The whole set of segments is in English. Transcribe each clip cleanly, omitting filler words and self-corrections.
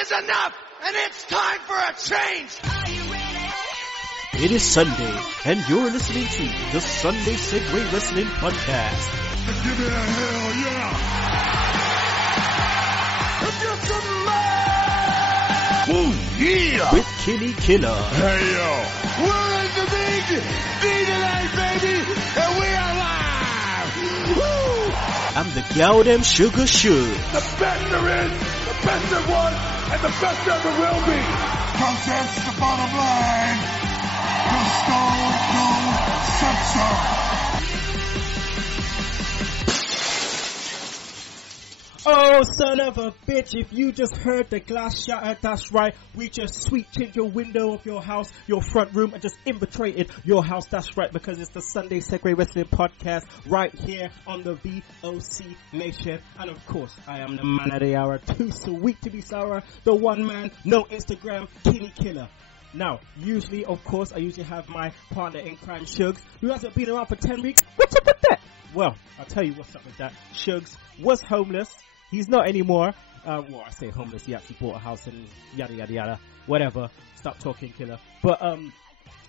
is enough, and it's time for a change. It is Sunday, and you're listening to the Sunday Segue Wrestling Podcast. Give me a hell yeah! Get some love! Boom, yeah! With Kinny Killa. Hey yo! We're in the big D tonight, baby! And we are live! Woo! I'm the gal them sugar should. The best there is, the best there was, and the best there ever will be! Cause that's the bottom line! The Stone Cold Simpson! Oh, son of a bitch, if you just heard the glass shatter, that's right. We just sweeped in your window of your house, your front room, and just infiltrated your house. That's right, because it's the Sunday Segue Wrestling Podcast right here on the VOC Nation. And of course, I am the man of the hour, too sweet to be sour, the one man, no Instagram, Kinny Killa. Now, usually, of course, I usually have my partner in crime, Shugs, who hasn't been around for 10 weeks. What's up with that? Well, I'll tell you what's up with that. Shugs was homeless. He's not anymore. Well, I say homeless. He actually bought a house and yada, yada, yada. Whatever. Stop talking, killer. But,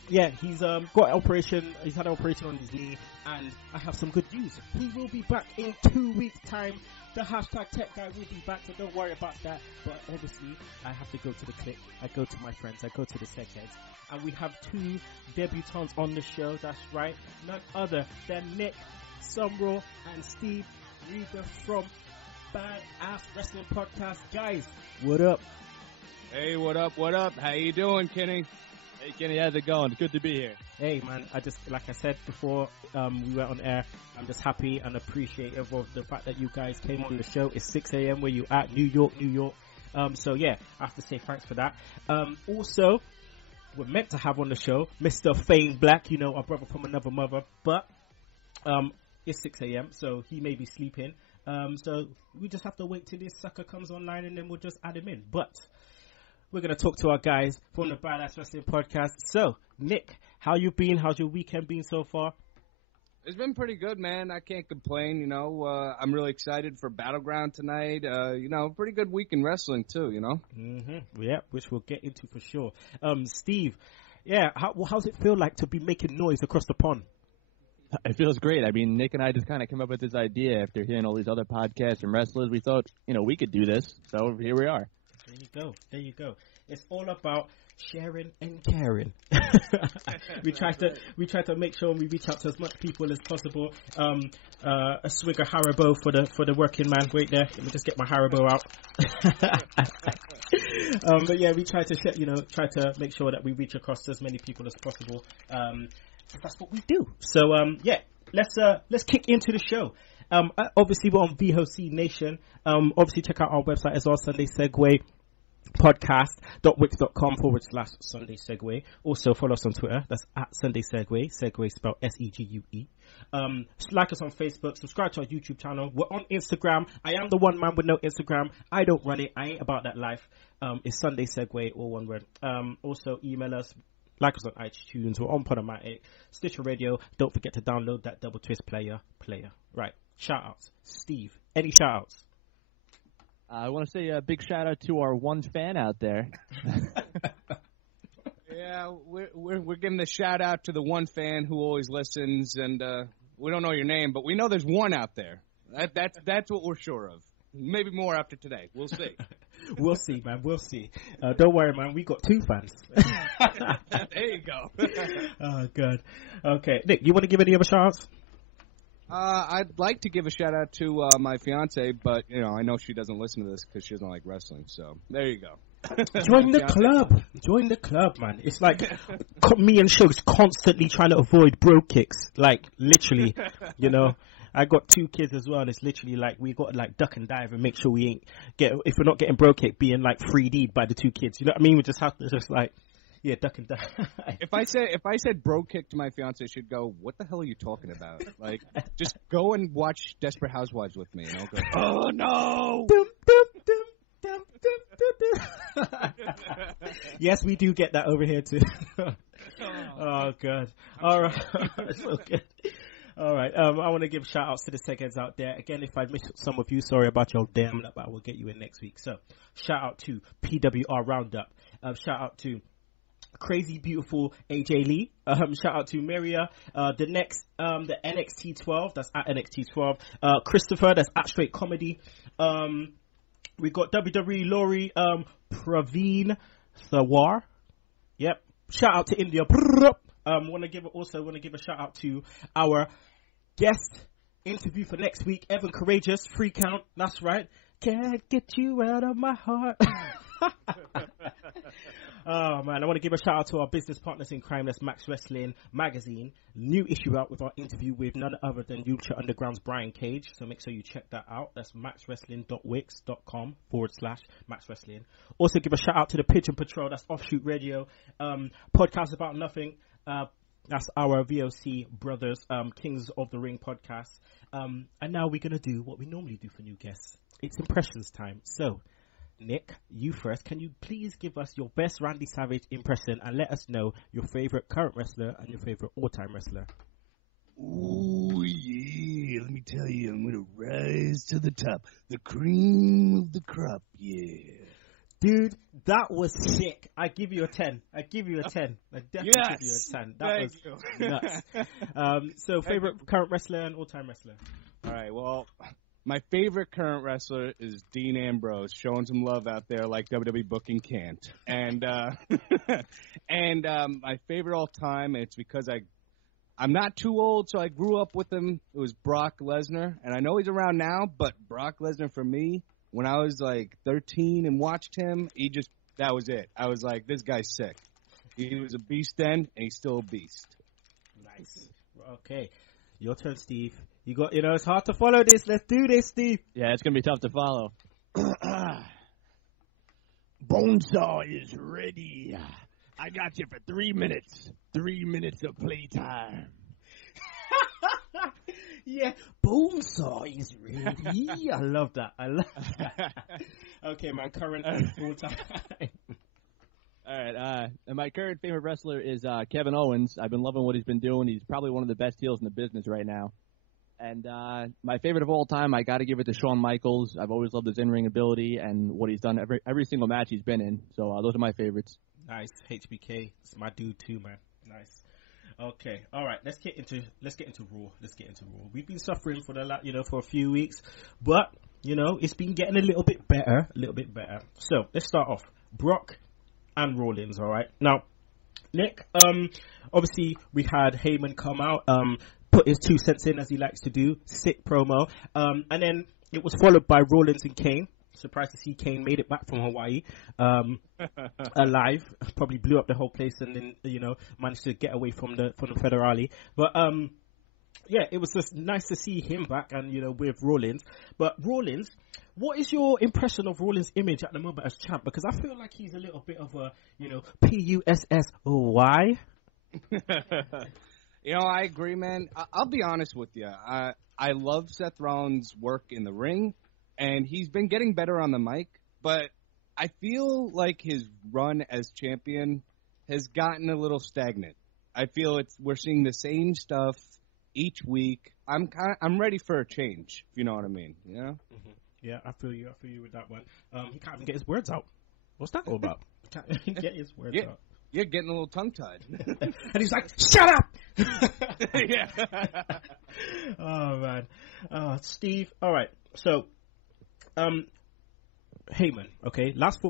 yeah, he's got an operation. He's had an operation on his knee. And I have some good news. He will be back in 2 weeks' time. The hashtag tech guy will be back, so don't worry about that. But obviously, I have to go to the clique. I go to my friends. I go to the Segheads. And we have two debutantes on the show. That's right. None other than Nick, Sumrall, and Steve Rieder from Badass Wrestling Podcast. Guys, what up? Hey, what up, what up? How you doing, Kenny? Hey, Kenny, how's it going? It's good to be here. Hey, man, I just, like I said before we went on air, I'm just happy and appreciative of the fact that you guys came on the show. It's 6 a.m. where you at, New York. So, yeah, I have to say thanks for that. Also, we're meant to have on the show Mr. Fane Black, you know, our brother from another mother, but it's 6 a.m., so he may be sleeping. So we just have to wait till this sucker comes online and then we'll just add him in. But we're going to talk to our guys from the Badass Wrestling Podcast. So, Nick, how you been? How's your weekend been so far? It's been pretty good, man. I can't complain, you know. I'm really excited for Battleground tonight. You know, pretty good week in wrestling, too, you know. Mm-hmm. Yeah, which we'll get into for sure. Steve, yeah, how's it feel like to be making noise across the pond? It feels great. I mean, Nick and I just kind of came up with this idea after hearing all these other podcasts and wrestlers. We thought, you know, we could do this. So here we are. There you go. It's all about sharing and caring. we try to make sure we reach out to as much people as possible. A swig of Haribo for the working man. Wait there. Let me just get my Haribo out. But yeah, we try to try to make sure that we reach across to as many people as possible. That's what we do. So, yeah, let's kick into the show. Obviously, we're on VOC Nation. Obviously, check out our website as well, Sunday Segue podcast.wix.com/Sunday Segue. Also, follow us on Twitter. That's at Sunday Segue. Segue spelled SEGUE. Like us on Facebook. Subscribe to our YouTube channel. We're on Instagram. I am the one man with no Instagram. I don't run it. I ain't about that life. It's Sunday Segue, all one word. Also, email us. Like us on iTunes or on Podomatic, Stitcher Radio. Don't forget to download that Double Twist player. Right. Shout outs. Steve, any shout outs? I want to say a big shout out to our one fan out there. Yeah, we're giving the shout out to the one fan who always listens, and we don't know your name, but we know there's one out there. That's what we're sure of. Maybe more after today. We'll see. We'll see, man. We'll see. Don't worry, man. We got two fans. There you go. Oh, God. Okay. Nick, you want to give any other shout-outs? I'd like to give a shout-out to my fiance, but, you know, I know she doesn't listen to this because she doesn't like wrestling. So, there you go. Join the club. Join the club, man. It's like me and Shugs constantly trying to avoid bro kicks. Like, literally, you know. I got two kids as well, and it's literally like we got to like duck and dive and make sure we ain't if we're not getting bro kicked, being like 3D'd by the two kids. You know what I mean? We just have to just like, yeah, duck and dive. If I said bro kick to my fiance, she'd go, "What the hell are you talking about?" Like, just go and watch Desperate Housewives with me, and I'll go, "Oh no!" Dum, dum, dum. Dum, dum, dum, dum. Yes, we do get that over here too. Oh, God. All right. So good. All right. I want to give shout outs to the Segheads out there. Again, if I missed some of you, sorry about your damn luck, but I will get you in next week. So, shout out to PWR Roundup. Shout out to Crazy Beautiful AJ Lee. Shout out to Maria. The NXT 12, that's at NXT 12. Christopher, that's at Straight Comedy. We got WWE Lori, Praveen Thawar. Yep. Shout out to India. Want to give a shout out to our guest interview for next week, Evan Courageous, Free Count. That's right. Can't get you out of my heart. Oh man, I want to give a shout out to our business partners in crime. That's Max Wrestling Magazine. New issue out with our interview with none other than Lucha Underground's Brian Cage. So make sure you check that out. That's maxwrestling.wix.com/Max Wrestling. Also give a shout out to the Pigeon Patrol. That's Offshoot Radio. Podcast about nothing. That's our VOC brothers, Kings of the Ring podcast. And now we're going to do what we normally do for new guests. It's impressions time. So, Nick, you first. Can you please give us your best Randy Savage impression and let us know your favorite current wrestler and your favorite all-time wrestler? Oh, yeah. Let me tell you, I'm going to rise to the top. The cream of the crop, yeah. Dude, that was sick. I give you a 10. I definitely give you a 10. That was nuts. So, favorite current wrestler and all-time wrestler? All right, well, my favorite current wrestler is Dean Ambrose, showing some love out there like WWE booking can't. And my favorite all-time, it's because I'm not too old, so I grew up with him. It was Brock Lesnar, and I know he's around now, but Brock Lesnar for me, when I was like 13 and watched him, that was it. I was like, this guy's sick. He was a beast then, and he's still a beast. Nice. Okay. Your turn, Steve. It's hard to follow this. Let's do this, Steve. Yeah, it's going to be tough to follow. Bonesaw is ready. I got you for 3 minutes. 3 minutes of playtime. Yeah, Bonesaw is ready. I love that. Okay, my current full time. All right, and my current favorite wrestler is Kevin Owens. I've been loving what he's been doing. He's probably one of the best heels in the business right now. And my favorite of all time, I got to give it to Shawn Michaels. I've always loved his in-ring ability and what he's done every single match he's been in. So those are my favorites. Nice, HBK. It's my dude too, man. Nice. Okay, all right. Let's get into Raw. We've been suffering for for a few weeks, but it's been getting a little bit better. So let's start off. Brock and Rollins. All right. Now, Nick. Obviously we had Heyman come out. Put his 2 cents in as he likes to do. Sick promo. And then it was followed by Rollins and Kane. Surprised to see Kane made it back from Hawaii alive. Probably blew up the whole place and then managed to get away from the Federale. But yeah, it was just nice to see him back and with Rollins. But Rollins, what is your impression of Rollins' image at the moment as champ? Because I feel like he's a little bit of a PUSSY. I agree, man. I'll be honest with you. I love Seth Rollins' work in the ring, and he's been getting better on the mic, but I feel like his run as champion has gotten a little stagnant. I feel we're seeing the same stuff each week. I'm ready for a change, if you know what I mean. Mm-hmm. Yeah, I feel you with that one. He can't even get his words out. What's that all about? He can't even get his words out. You're getting a little tongue-tied. And he's like, shut up! Yeah. Oh, man. Steve, all right. So, Heyman, okay? Last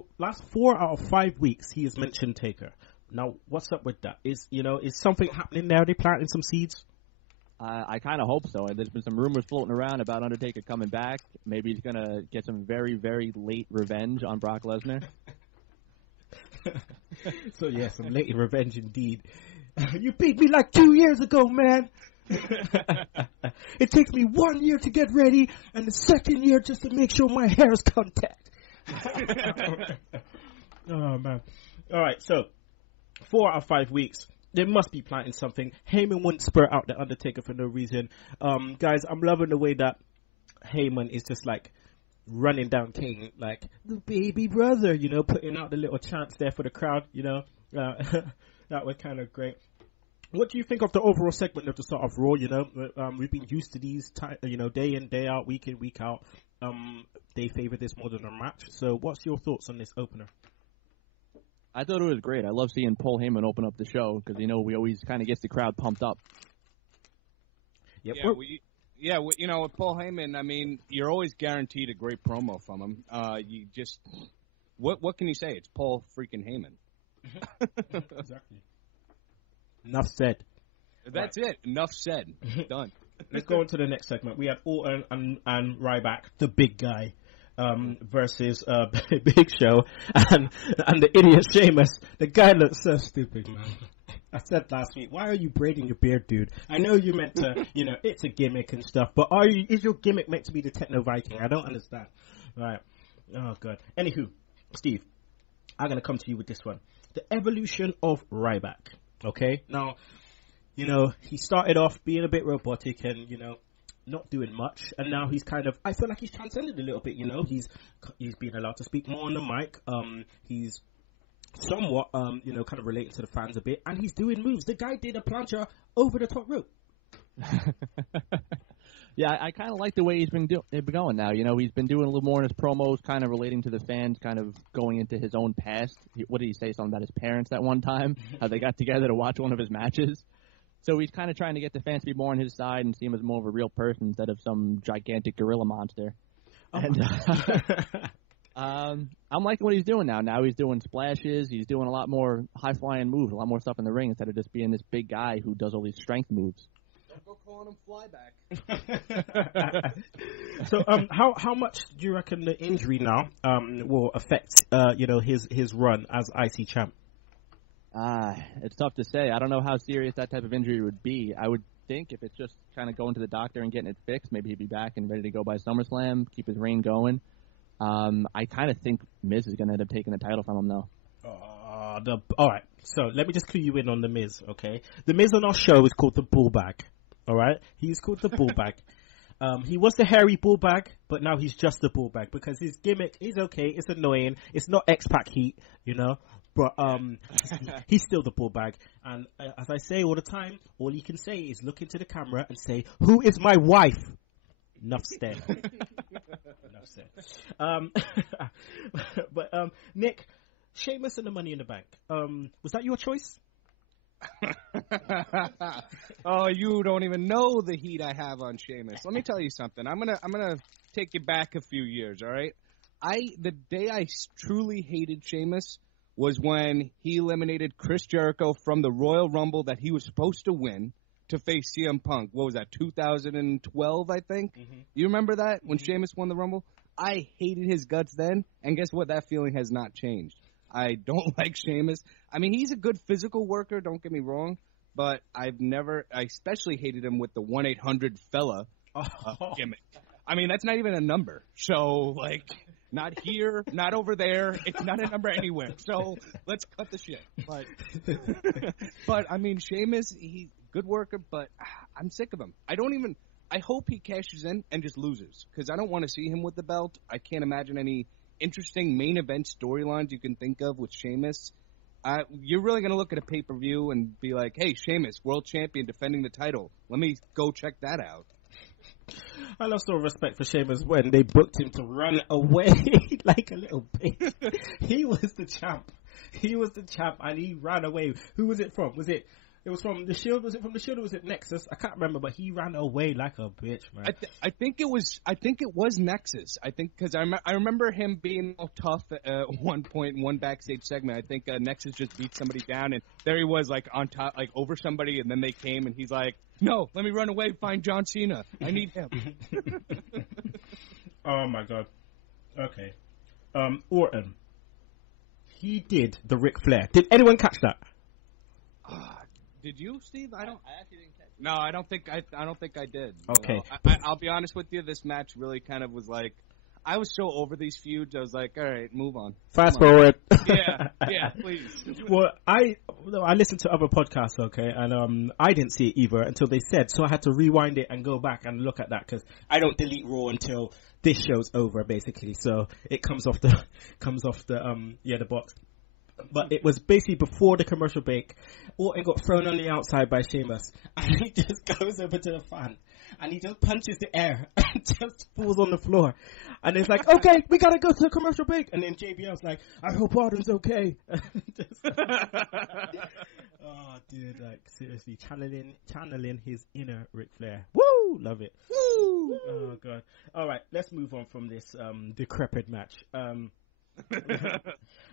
4 out of 5 weeks, he has mentioned Taker. Now, what's up with that? Is something happening there? Are they planting some seeds? I kind of hope so. And there's been some rumors floating around about Undertaker coming back. Maybe he's going to get some very, very late revenge on Brock Lesnar. So yeah, some late revenge indeed. You beat me like 2 years ago, man. It takes me 1 year to get ready, and the second year just to make sure my hair is contact. Oh man! All right, so 4 out of 5 weeks. They must be planting something. Heyman wouldn't spur out the Undertaker for no reason. Guys, I'm loving the way that Heyman is just like running down Kane like the baby brother, putting out the little chants there for the crowd, that was kind of great. What do you think of the overall segment of the start of Raw? You know, we've been used to these, day in, day out, week in, week out. They favor this more than a match. So what's your thoughts on this opener? I thought it was great. I love seeing Paul Heyman open up the show because, we always kind of gets the crowd pumped up. Yep. With Paul Heyman, I mean, you're always guaranteed a great promo from him. What can you say? It's Paul freaking Heyman. Exactly. Enough said. That's it. Enough said. Done. Let's go on to the next segment. We had Orton and Ryback, the big guy, versus Big Show and the idiot Sheamus. The guy looks so stupid, man. I said last week, why are you braiding your beard, dude? I know you meant to, it's a gimmick and stuff, but is your gimmick meant to be the Techno Viking? I don't understand. Right. Oh, God. Anywho, Steve, I'm going to come to you with this one. The evolution of Ryback. Okay, now, he started off being a bit robotic and, not doing much. And now he's I feel like he's transcended a little bit, He's been allowed to speak more on the mic. He's somewhat, kind of relating to the fans a bit. And he's doing moves. The guy did a plancha over the top rope. Yeah, I kind of like the way he's been going now. He's been doing a little more in his promos, kind of relating to the fans, kind of going into his own past. What did he say? Something about his parents that one time? How they got together to watch one of his matches. So he's kind of trying to get the fans to be more on his side and see him as more of a real person instead of some gigantic gorilla monster. Oh. And I'm liking what he's doing now. Now he's doing splashes. He's doing a lot more high-flying moves, a lot more stuff in the ring instead of just being this big guy who does all these strength moves. Don't go calling him flyback. So, how much do you reckon the injury now will affect his run as IC champ? It's tough to say. I don't know how serious that type of injury would be. I would think if it's just kind of going to the doctor and getting it fixed, maybe he'd be back and ready to go by SummerSlam, keep his reign going. I kind of think Miz is going to end up taking the title from him, though. All right. So let me just clue you in on the Miz. Okay, the Miz on our show is called the Bullbag. All right, he's called the Bullbag. He was the hairy Bullbag, but now he's just the Bullbag because his gimmick is okay. It's annoying. It's not X-Pac heat, but he's still the Bullbag. And as I say all the time, all he can say is look into the camera and say, "Who is my wife?" Enough said. Enough said. But Nick, Sheamus and the Money in the Bank. Was that your choice? Oh, you don't even know the heat I have on Sheamus. Let me tell you something. I'm gonna take you back a few years. All right. The day I truly hated Sheamus was when he eliminated Chris Jericho from the Royal Rumble that he was supposed to win to face CM Punk. What was that? 2012, I think. Mm-hmm. You remember that when Sheamus won the Rumble? I hated his guts then, and guess what? That feeling has not changed. I don't like Sheamus. I mean, he's a good physical worker, don't get me wrong, but I especially hated him with the 1-800-FELLA gimmick. I mean, that's not even a number. So, not here, not over there. It's not a number anywhere. So, let's cut the shit. But I mean, Sheamus, he's a good worker, but I'm sick of him. I hope he cashes in and just loses because I don't want to see him with the belt. I can't imagine any interesting main event storylines you can think of with Sheamus. You're really going to look at a pay-per-view and be like, hey, Sheamus, world champion defending the title. Let me go check that out. I lost all respect for Sheamus when they booked him to run away like a little bitch. He was the champ. And he ran away. Who was it from? It was from The Shield. Was it from The Shield or was it Nexus? I can't remember, but he ran away like a bitch, man. I think it was Nexus. I think because I remember him being all tough at one point in one backstage segment. I think Nexus just beat somebody down, and there he was, on top, over somebody, and then they came, and he's like, "No, let me run away and find John Cena. I need him." Oh my god. Okay. Orton. He did the Ric Flair. Did anyone catch that? Did you, Steve? I actually didn't catch it. No, I don't think I did. Okay. I'll be honest with you. This match really kind of was I was so over these feuds. I was like, all right, move on. Fast forward. Yeah, please. Well, I listened to other podcasts, okay, and I didn't see it either until they said, so I had to rewind it and go back and look at that because I don't delete Raw until this show's over, basically. So it comes off the box. But it was basically before the commercial break. Orton got thrown on the outside by Sheamus, and he just goes over to the fan, and he just punches the air and just falls on the floor. And it's like, okay, we gotta go to the commercial break. And then JBL's like, I hope Orton's okay. Oh, dude, like seriously, channeling his inner Ric Flair. Woo, love it. Woo. Oh god. All right, let's move on from this decrepit match.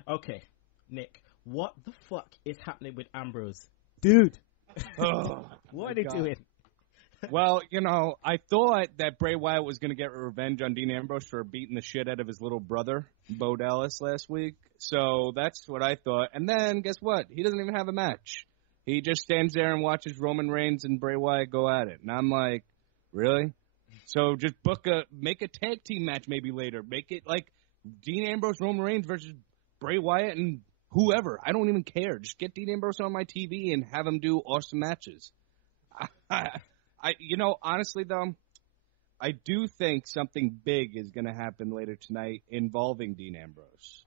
Okay, Nick, what the fuck is happening with Ambrose, dude? What are they doing? Well, you know, I thought that Bray Wyatt was going to get revenge on Dean Ambrose for beating the shit out of his little brother, Bo Dallas, last week. So that's what I thought. And then, guess what? He doesn't even have a match. He just stands there and watches Roman Reigns and Bray Wyatt go at it. And I'm like, really? So just make a tag team match maybe later. Make it like Dean Ambrose, Roman Reigns versus Bray Wyatt and whoever. I don't even care. Just get Dean Ambrose on my TV and have him do awesome matches. You know, honestly, though, I do think something big is going to happen later tonight involving Dean Ambrose.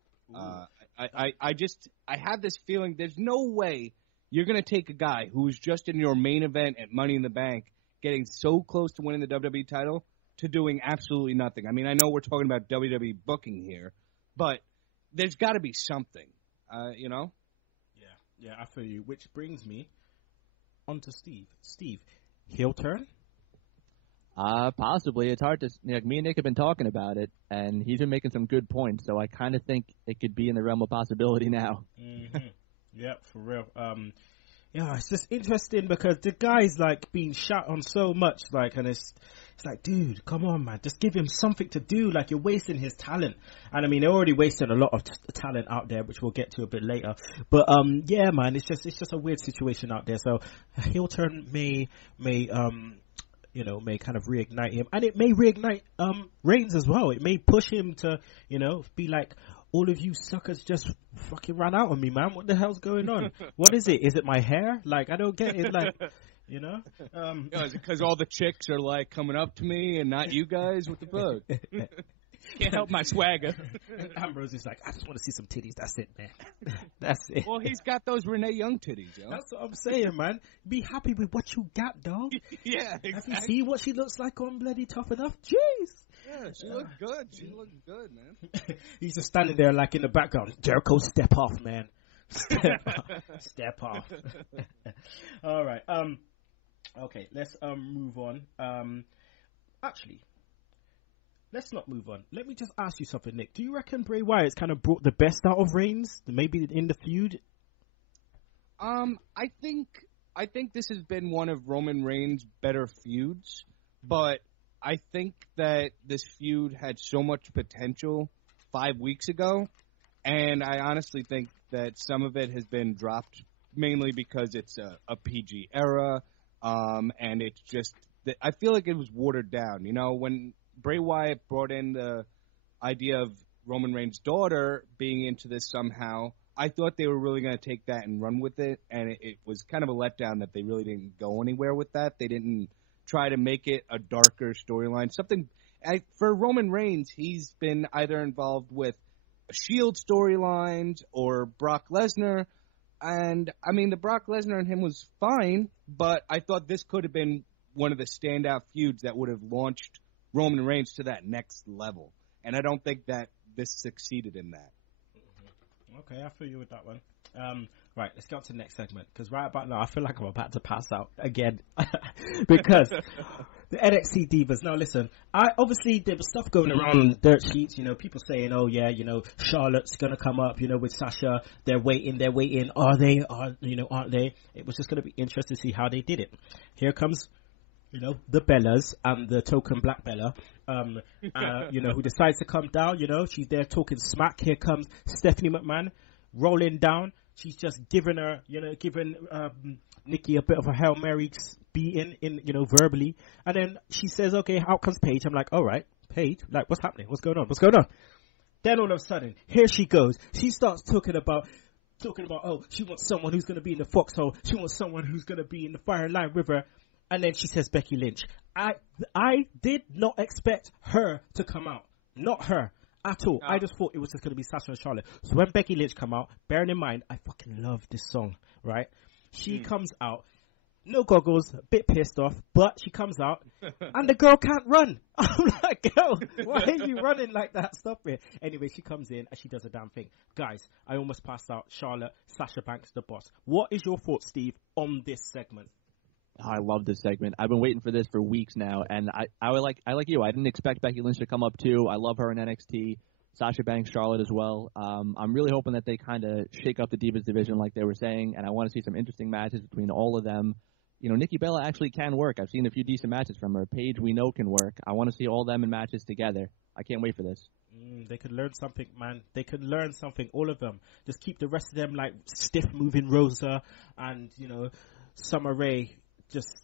I have this feeling there's no way you're going to take a guy who's just in your main event at Money in the Bank, getting so close to winning the WWE title, to doing absolutely nothing. I mean, I know we're talking about WWE booking here, but there's got to be something, you know? Yeah, I feel you. Which brings me on to Steve. Steve, heel turn? Possibly. It's hard to. Like, me and Nick have been talking about it, and he's been making some good points. So I kind of think it could be in the realm of possibility now. Mm-hmm. Yeah, for real. Yeah, it's just interesting because the guy's like being shot on so much, like, and it's like, dude, come on, man, just give him something to do. Like, you're wasting his talent, and I mean, they're already wasting a lot of talent out there, which we'll get to a bit later. But yeah, man, it's just a weird situation out there. So a heel turn may you know, may kind of reignite him, and it may reignite Reigns as well. It may push him to, you know, be like, all of you suckers just fucking ran out on me, man. What the hell's going on? What is it? Is it my hair? Like, I don't get it. Like, you know? Is it because all the chicks are, like, coming up to me and not you guys? What the fuck? Can't help my swagger. And Ambrose is like, I just want to see some titties. That's it, man. That's it. Well, he's got those Renee Young titties, yo. That's what I'm saying, man. Be happy with what you got, dog. Yeah, exactly. Have you seen what she looks like on Bloody Tough Enough? Jeez. Yeah, she looked good. She looked good, man. He's just standing there like in the background. Jericho, step off, man. Step off. All right. Okay, let's move on. Actually, let's not move on. Let me just ask you something, Nick. Do you reckon Bray Wyatt's kind of brought the best out of Reigns, maybe in the feud? I think this has been one of Roman Reigns' better feuds, but I think that this feud had so much potential 5 weeks ago, and I honestly think that some of it has been dropped mainly because it's a PG era, and it's just I feel like it was watered down. You know, when Bray Wyatt brought in the idea of Roman Reigns' daughter being into this somehow, I thought they were really going to take that and run with it, and it was kind of a letdown that they really didn't go anywhere with that. They didn't try to make it a darker storyline. For Roman Reigns, he's been either involved with Shield storylines or Brock Lesnar, and I mean, the Brock Lesnar and him was fine, but I thought this could have been one of the standout feuds that would have launched Roman Reigns to that next level, and I don't think that this succeeded in that. Okay, I feel you with that one. Right, let's go on to the next segment, because right about now I feel like I'm about to pass out again because the NXT Divas. Now listen, obviously there was stuff going around on the dirt sheets, you know, people saying, oh yeah, you know, Charlotte's gonna come up, you know, with Sasha, they're waiting, aren't they? It was just gonna be interesting to see how they did it. Here comes, you know, the Bellas and the token Black Bella, you know, who decides to come down. You know, she's there talking smack. Here comes Stephanie McMahon rolling down. She's just giving Nikki a bit of a Hail Mary beating in, you know, verbally. And then she says, okay, out comes Paige. I'm like, all right, Paige, like, what's happening? What's going on? Then all of a sudden, here she goes. She starts talking about, oh, she wants someone who's going to be in the foxhole. She wants someone who's going to be in the Fire Line River. And then she says Becky Lynch. I did not expect her to come out. Not her. at all. I just thought it was just going to be Sasha and Charlotte. So when Becky Lynch come out, bearing in mind, I fucking love this song, right? She comes out, no goggles, a bit pissed off, but she comes out, and the girl can't run. I'm like, girl, why are you running like that? Stop it. Anyway, she comes in, and she does a damn thing. Guys, I almost passed out. Charlotte, Sasha Banks, the boss. What is your thoughts, Steve, on this segment? I love this segment. I've been waiting for this for weeks now, and I like you. I didn't expect Becky Lynch to come up too. I love her in NXT. Sasha Banks, Charlotte as well. I'm really hoping that they kind of shake up the Divas division like they were saying, and I want to see some interesting matches between all of them. You know, Nikki Bella actually can work. I've seen a few decent matches from her. Paige, we know, can work. I want to see all of them in matches together. I can't wait for this. They could learn something, man. They could learn something, all of them. Just keep the rest of them like stiff-moving Rosa and, you know, Summer Rae. Just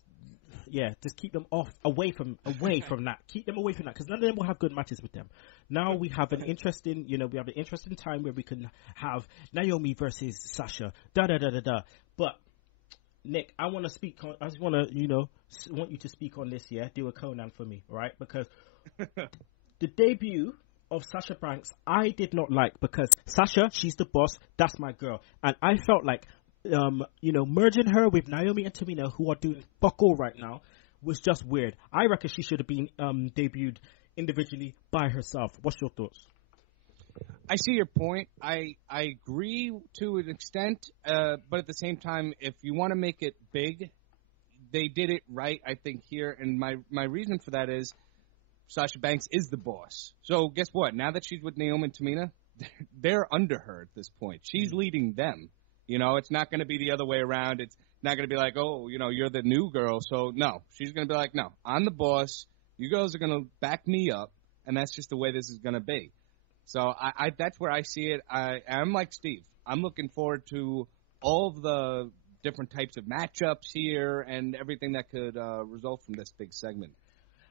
keep them away from that. Keep them away from that, because none of them will have good matches with them. Now we have an interesting time where we can have Naomi versus Sasha. But Nick, I want to speak on. I just want to, want you to speak on this. Yeah, do a Conan for me, right? Because the debut of Sasha Banks, I did not like, because Sasha, she's the boss. That's my girl, and I felt like, merging her with Naomi and Tamina, who are doing fuck all right now, was just weird. I reckon she should have been debuted individually by herself. What's your thoughts? I see your point. I agree to an extent, but at the same time, if you want to make it big, they did it right, I think, here. And my reason for that is Sasha Banks is the boss. So guess what? Now that she's with Naomi and Tamina, they're under her at this point. She's leading them. It's not going to be the other way around. It's not going to be like, oh, you're the new girl. So, no. She's going to be like, no, I'm the boss. You girls are going to back me up, and that's just the way this is going to be. So I that's where I see it. I'm like Steve. I'm looking forward to all of the different types of matchups here and everything that could result from this big segment.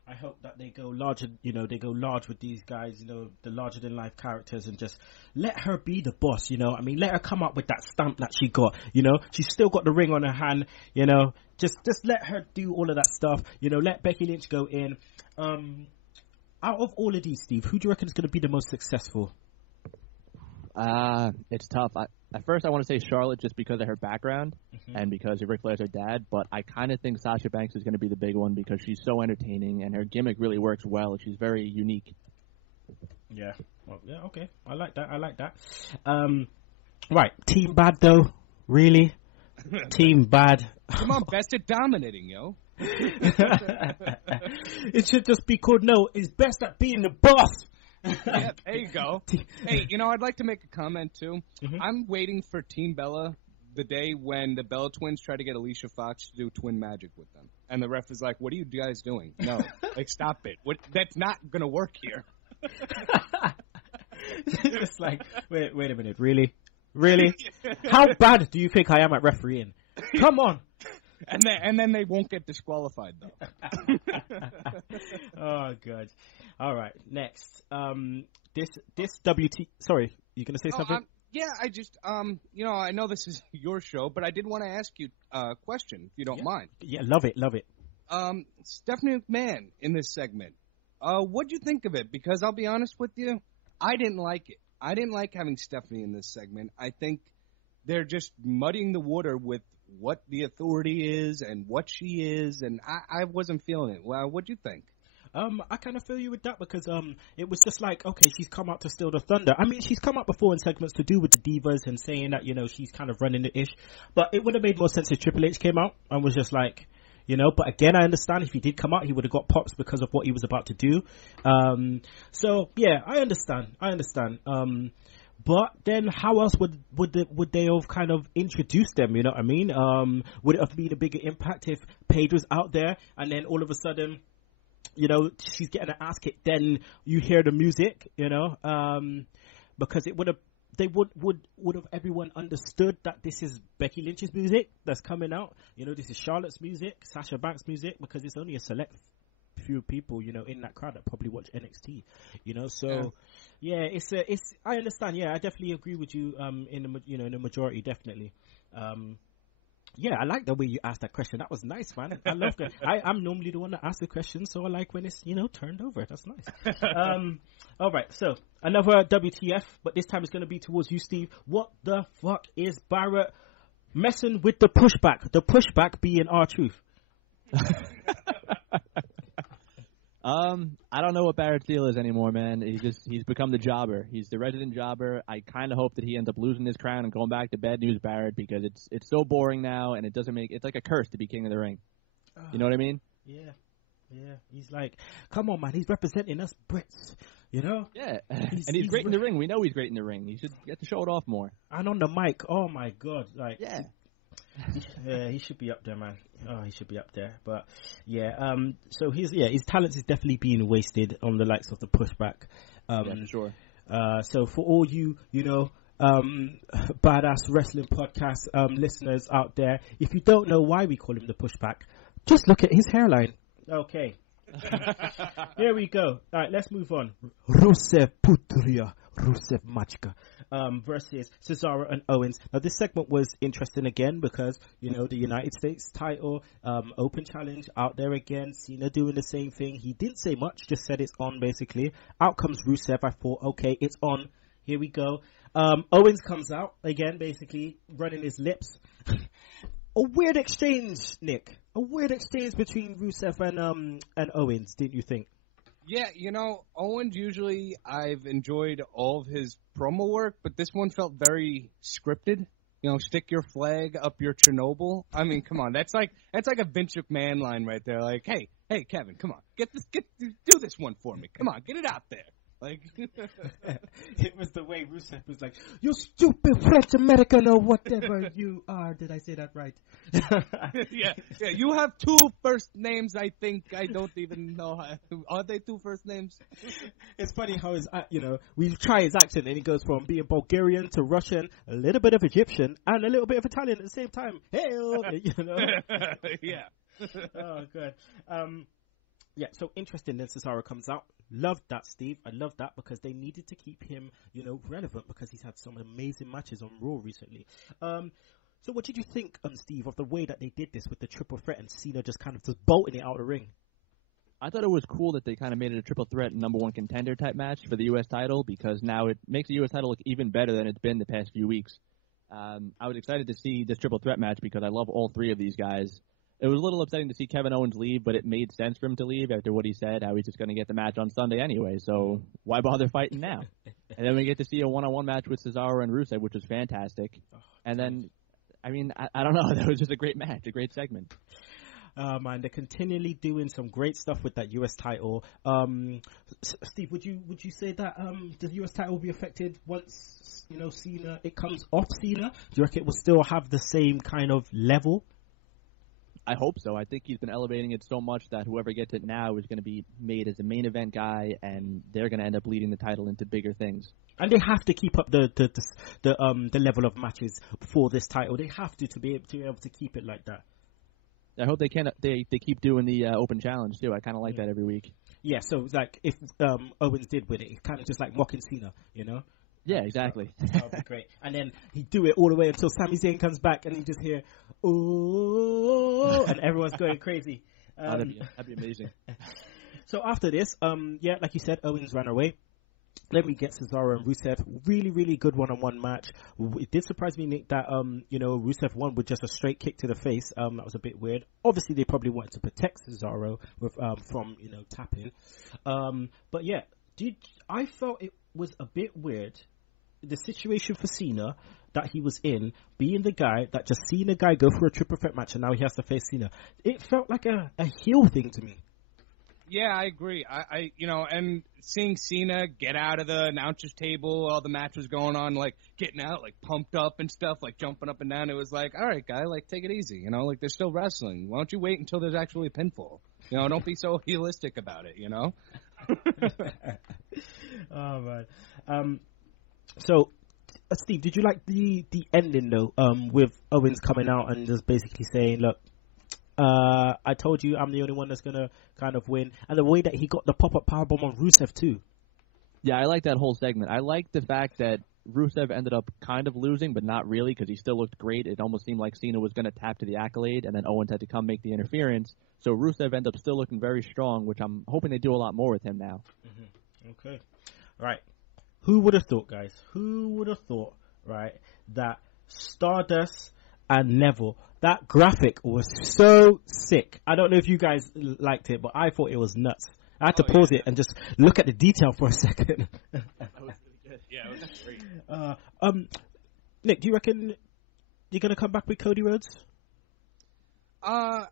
I hope that they go larger, they go large with these guys, the larger than life characters, and just let her be the boss, let her come up with that stamp that she got, she's still got the ring on her hand, just let her do all of that stuff, let Becky Lynch go in. Out of all of these, Steve, who do you reckon is going to be the most successful? It's tough. At first, I want to say Charlotte just because of her background and because Ric Flair's her dad, but I kind of think Sasha Banks is going to be the big one because she's so entertaining and her gimmick really works well. She's very unique. Yeah. Well, yeah, okay. I like that. Right. Team Bad, though? Really? Team Bad. Come on, best at dominating, yo. It should just be called, no, it's best at being the boss. Yeah, there you go. Hey, I'd like to make a comment, too. I'm waiting for Team Bella the day when the Bella twins try to get Alicia Fox to do twin magic with them. And the ref is like, what are you guys doing? No, stop it. That's not going to work here. It's like, wait a minute, really? How bad do you think I am at refereeing? Come on. And then they won't get disqualified, though. Oh, God. All right, next. This WT... Sorry, you going to say something? Yeah, I just, I know this is your show, but I did want to ask you a question, if you don't mind. Yeah, love it. Stephanie McMahon in this segment. What'd you think of it? Because I'll be honest with you, I didn't like it. I didn't like having Stephanie in this segment. I think they're just muddying the water with what the authority is and what she is, and I wasn't feeling it. Well, what'd you think? I kind of feel you with that because it was just like, okay, she's come out to steal the thunder. I mean, she's come out before in segments to do with the divas and saying that, she's kind of running the ish. But it would have made more sense if Triple H came out and was just like, but again, I understand if he did come out, he would have got pops because of what he was about to do. So, yeah, I understand. But then how else would they have kind of introduced them, you know what I mean? Would it have been a bigger impact if Paige was out there and then all of a sudden, she's getting an ass kicked, then you hear the music, because it would have, would have everyone understood that this is Becky Lynch's music that's coming out, this is Charlotte's music, Sasha Banks' music, because it's only a select few people, in that crowd that probably watch NXT, so yeah, it's I understand. Yeah, I definitely agree with you, in the majority, definitely. Yeah, I like the way you asked that question. That was nice, man. I love that. I'm normally the one that asks the question, so I like when it's, turned over. That's nice. All right, so another WTF, but this time it's going to be towards you, Steve. What the fuck is Barrett messing with the pushback? The pushback being R-Truth. I don't know what Barrett's deal is anymore, man. He's become the jobber. He's the resident jobber. I kind of hope that he ends up losing his crown and going back to Bad News Barrett, because it's so boring now, and it's like a curse to be King of the Ring. You know what I mean? Yeah. He's like, come on, man. He's representing us Brits. Yeah, and he's great in the ring. We know he's great in the ring. He should get to show it off more. And on the mic, oh my god, like yeah. Yeah, he should be up there, man. Oh, he should be up there. But yeah, so his talent is definitely being wasted on the likes of the pushback. Yeah, for sure. So for all you badass wrestling podcast listeners out there, if you don't know why we call him the pushback, just look at his hairline. Okay. Here we go. All right, let's move on. Rusev Putria, Rusev Machka versus Cesaro and Owens. Now, this segment was interesting again because, the United States title, open challenge out there again. Cena doing the same thing. He didn't say much, just said it's on, basically. Out comes Rusev. I thought, okay, it's on. Here we go. Owens comes out again, basically running his lips. A weird exchange, Nick. A weird exchange between Rusev and Owens, didn't you think? Yeah, Owens, usually I've enjoyed all of his promo work, but this one felt very scripted. Stick your flag up your Chernobyl. I mean, come on, that's like a Vince McMahon line right there. Like, hey, Kevin, come on, do this one for me. Come on, get it out there. Like, it was the way Rusev was like, "You stupid French American or whatever you are." Did I say that right? yeah. You have two first names. I think I don't even know. Are they two first names? It's funny how his, we try his accent and he goes from being Bulgarian to Russian, a little bit of Egyptian, and a little bit of Italian at the same time. Hey, Yeah. Oh, good. Yeah, so interesting. Then Cesaro comes out. Loved that, Steve. I love that because they needed to keep him, relevant because he's had some amazing matches on Raw recently. So what did you think, Steve, of the way that they did this with the triple threat and Cena just kind of just bolting it out of the ring? I thought it was cool that they kind of made it a triple threat number one contender type match for the U.S. title, because now it makes the U.S. title look even better than it's been the past few weeks. I was excited to see this triple threat match because I love all three of these guys. It was a little upsetting to see Kevin Owens leave, but it made sense for him to leave after what he said, how he's just going to get the match on Sunday anyway, so why bother fighting now? And then we get to see a one-on-one match with Cesaro and Rusev, which was fantastic. And then, I don't know, that was just a great match, a great segment. Man, they're continually doing some great stuff with that U.S. title. Steve, would you say that the U.S. title will be affected once, Cena, it comes off Cena? Do you reckon it will still have the same kind of level? I hope so. I think he's been elevating it so much that whoever gets it now is going to be made as a main event guy, and they're going to end up leading the title into bigger things. And they have to keep up the level of matches for this title. They have to be able to keep it like that. I hope they can. They keep doing the open challenge too. I kind of like that every week. Yeah. So like if Owens did win it, it's kind of just like mocking Cena, Yeah, exactly. That would be great. And then he'd do it all the way until Sami Zayn comes back and you just hear, "Oh," and everyone's going crazy. That'd be amazing. So after this, like you said, Owens ran away. Then we get Cesaro and Rusev. Really, really good one-on-one match. It did surprise me, Nick, that, Rusev won with just a straight kick to the face. That was a bit weird. Obviously, they probably wanted to protect Cesaro from tapping. But yeah, I felt it was a bit weird. The situation for Cena that he was in, being the guy that just seen a guy go for a triple threat match and now he has to face Cena. It felt like a heel thing to me. Yeah, I agree. I and seeing Cena get out of the announcer's table while the match was going on, like getting out, like pumped up and stuff, like jumping up and down. It was like, all right, guy, like take it easy. Like they're still wrestling. Why don't you wait until there's actually a pinfall? Don't be so realistic about it. Oh man. So, Steve, did you like the ending though? With Owens coming out and just basically saying, "Look, I told you I'm the only one that's gonna kind of win," and the way that he got the pop-up powerbomb on Rusev too. Yeah, I like that whole segment. I like the fact that Rusev ended up kind of losing, but not really because he still looked great. It almost seemed like Cena was going to tap to the accolade, and then Owens had to come make the interference. So Rusev ended up still looking very strong, which I'm hoping they do a lot more with him now. Mm-hmm. Okay. Right. Who would have thought, guys? Who would have thought, right, that Stardust and Neville, that graphic was so sick. I don't know if you guys liked it, but I thought it was nuts. I had to pause it and just look at the detail for a second. That was really good. Yeah, it was great. Nick, do you reckon you're going to come back with Cody Rhodes? I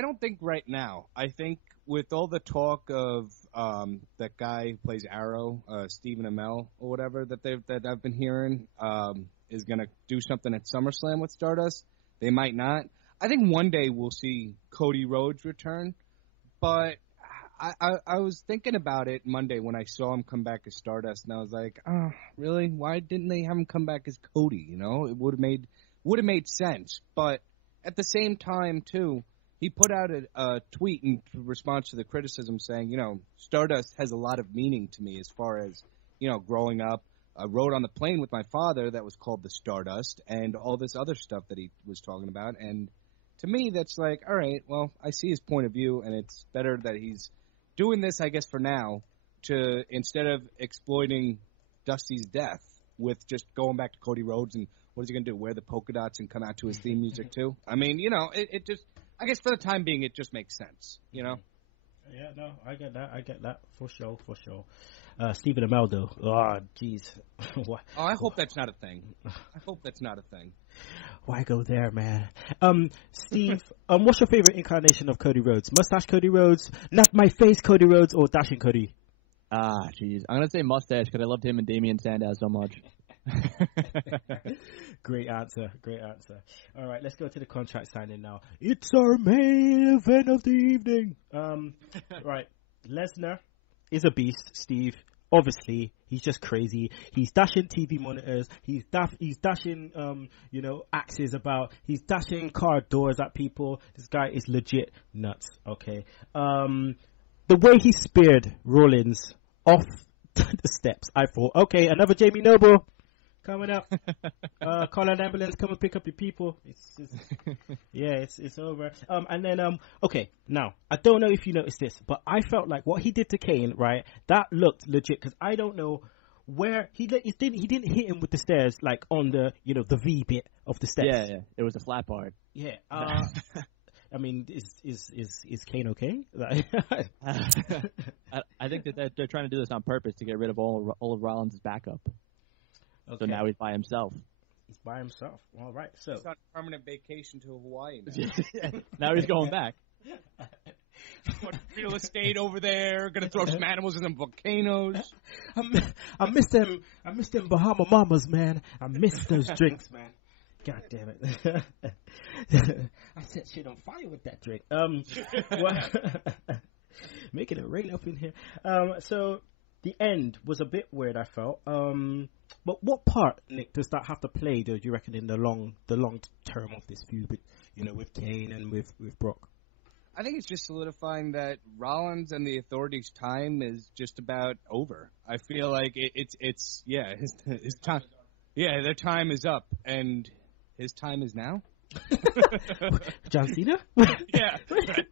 don't think right now. I think with all the talk of that guy who plays Arrow, Stephen Amell or whatever that I've been hearing, is going to do something at SummerSlam with Stardust. They might not. I think one day we'll see Cody Rhodes return, but I was thinking about it Monday when I saw him come back as Stardust, and I was like, oh, really? Why didn't they have him come back as Cody? You know, it would have made sense. But at the same time, too, he put out a tweet in response to the criticism saying, you know, Stardust has a lot of meaning to me as far as, you know, growing up. I rode on the plane with my father that was called the Stardust and all this other stuff that he was talking about. And to me, that's like, all right, well, I see his point of view, and it's better that he's doing this, I guess, for now, to instead of exploiting Dusty's death with just going back to Cody Rhodes and what is he going to do, wear the polka dots and come out to his theme music too? I mean, you know, it just, I guess for the time being, it just makes sense, you know? Yeah, no, I get that, for sure. Stephen Amell, though. Oh, jeez. I hope that's not a thing. Why go there, man? Steve, what's your favorite incarnation of Cody Rhodes? Mustache Cody Rhodes, not my face Cody Rhodes, or Dashing Cody? Jeez. I'm going to say mustache because I loved him and Damian Sandow so much. Great answer. All right, let's go to the contract signing now. It's our main event of the evening. Right, Lesnar is a beast, Steve. Obviously, he's just crazy. He's dashing TV monitors. He's dashing, axes about. He's dashing car doors at people. This guy is legit nuts. Okay. The way he speared Rollins off the steps, I thought, okay, another Jamie Noble coming up. Call an ambulance, come and pick up your people. It's over. And then okay, now I don't know if you noticed this, but I felt like what he did to Kane, right? That looked legit because I don't know where he didn't hit him with the stairs like on the the V bit of the steps. Yeah, it was a flat part. Yeah. I mean, is Kane okay? I think that they're trying to do this on purpose to get rid of all of Rollins' backup. Okay. So now he's by himself. All right. So he's on a permanent vacation to Hawaii now. Now he's going back. Real estate over there. Gonna throw some animals in them volcanoes. I miss them Bahama Mamas, man. I miss those drinks, man. God damn it. I set shit on fire with that drink. Making it rain up in here. So the end was a bit weird, I felt. But what part, Nick, does that have to play, do you reckon, in the long term of this feud with Kane and with Brock? I think it's just solidifying that Rollins and the Authority's time is just about over. I feel like it's his time. Yeah, their time is up, and his time is now. John Cena? Yeah, right.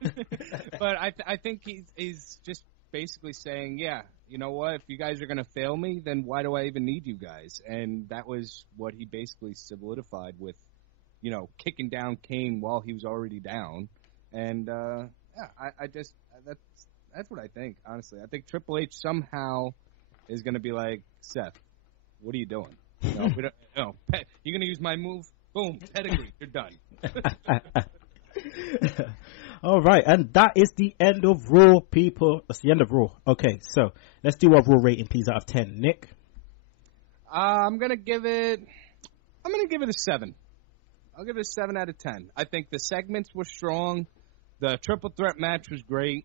But I think he's just basically saying, yeah, you know what? If you guys are going to fail me, then why do I even need you guys? And that was what he basically solidified with, kicking down Kane while he was already down. And that's what I think. Honestly, I think Triple H somehow is going to be like, Seth, what are you doing? We don't. No, you're going to use my move. Boom, pedigree. You're done. All right, and that is the end of Raw, people. That's the end of Raw. Okay, so let's do our Raw rating, please, out of 10. Nick? I'm gonna give it a 7. I'll give it a 7 out of 10. I think the segments were strong. The triple threat match was great.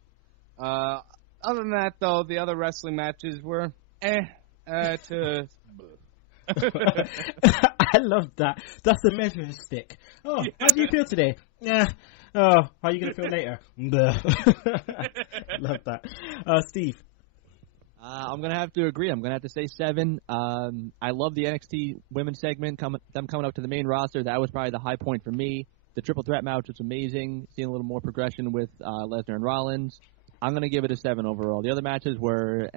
Other than that, though, the other wrestling matches were to. I love that. That's the measuring stick. Oh, how do you feel today? Yeah. Oh, how are you going to feel later? Love that. Steve? I'm going to have to agree. I'm going to have to say 7. I love the NXT women's segment, them coming up to the main roster. That was probably the high point for me. The triple threat match was amazing. Seeing a little more progression with Lesnar and Rollins. I'm going to give it a 7 overall. The other matches were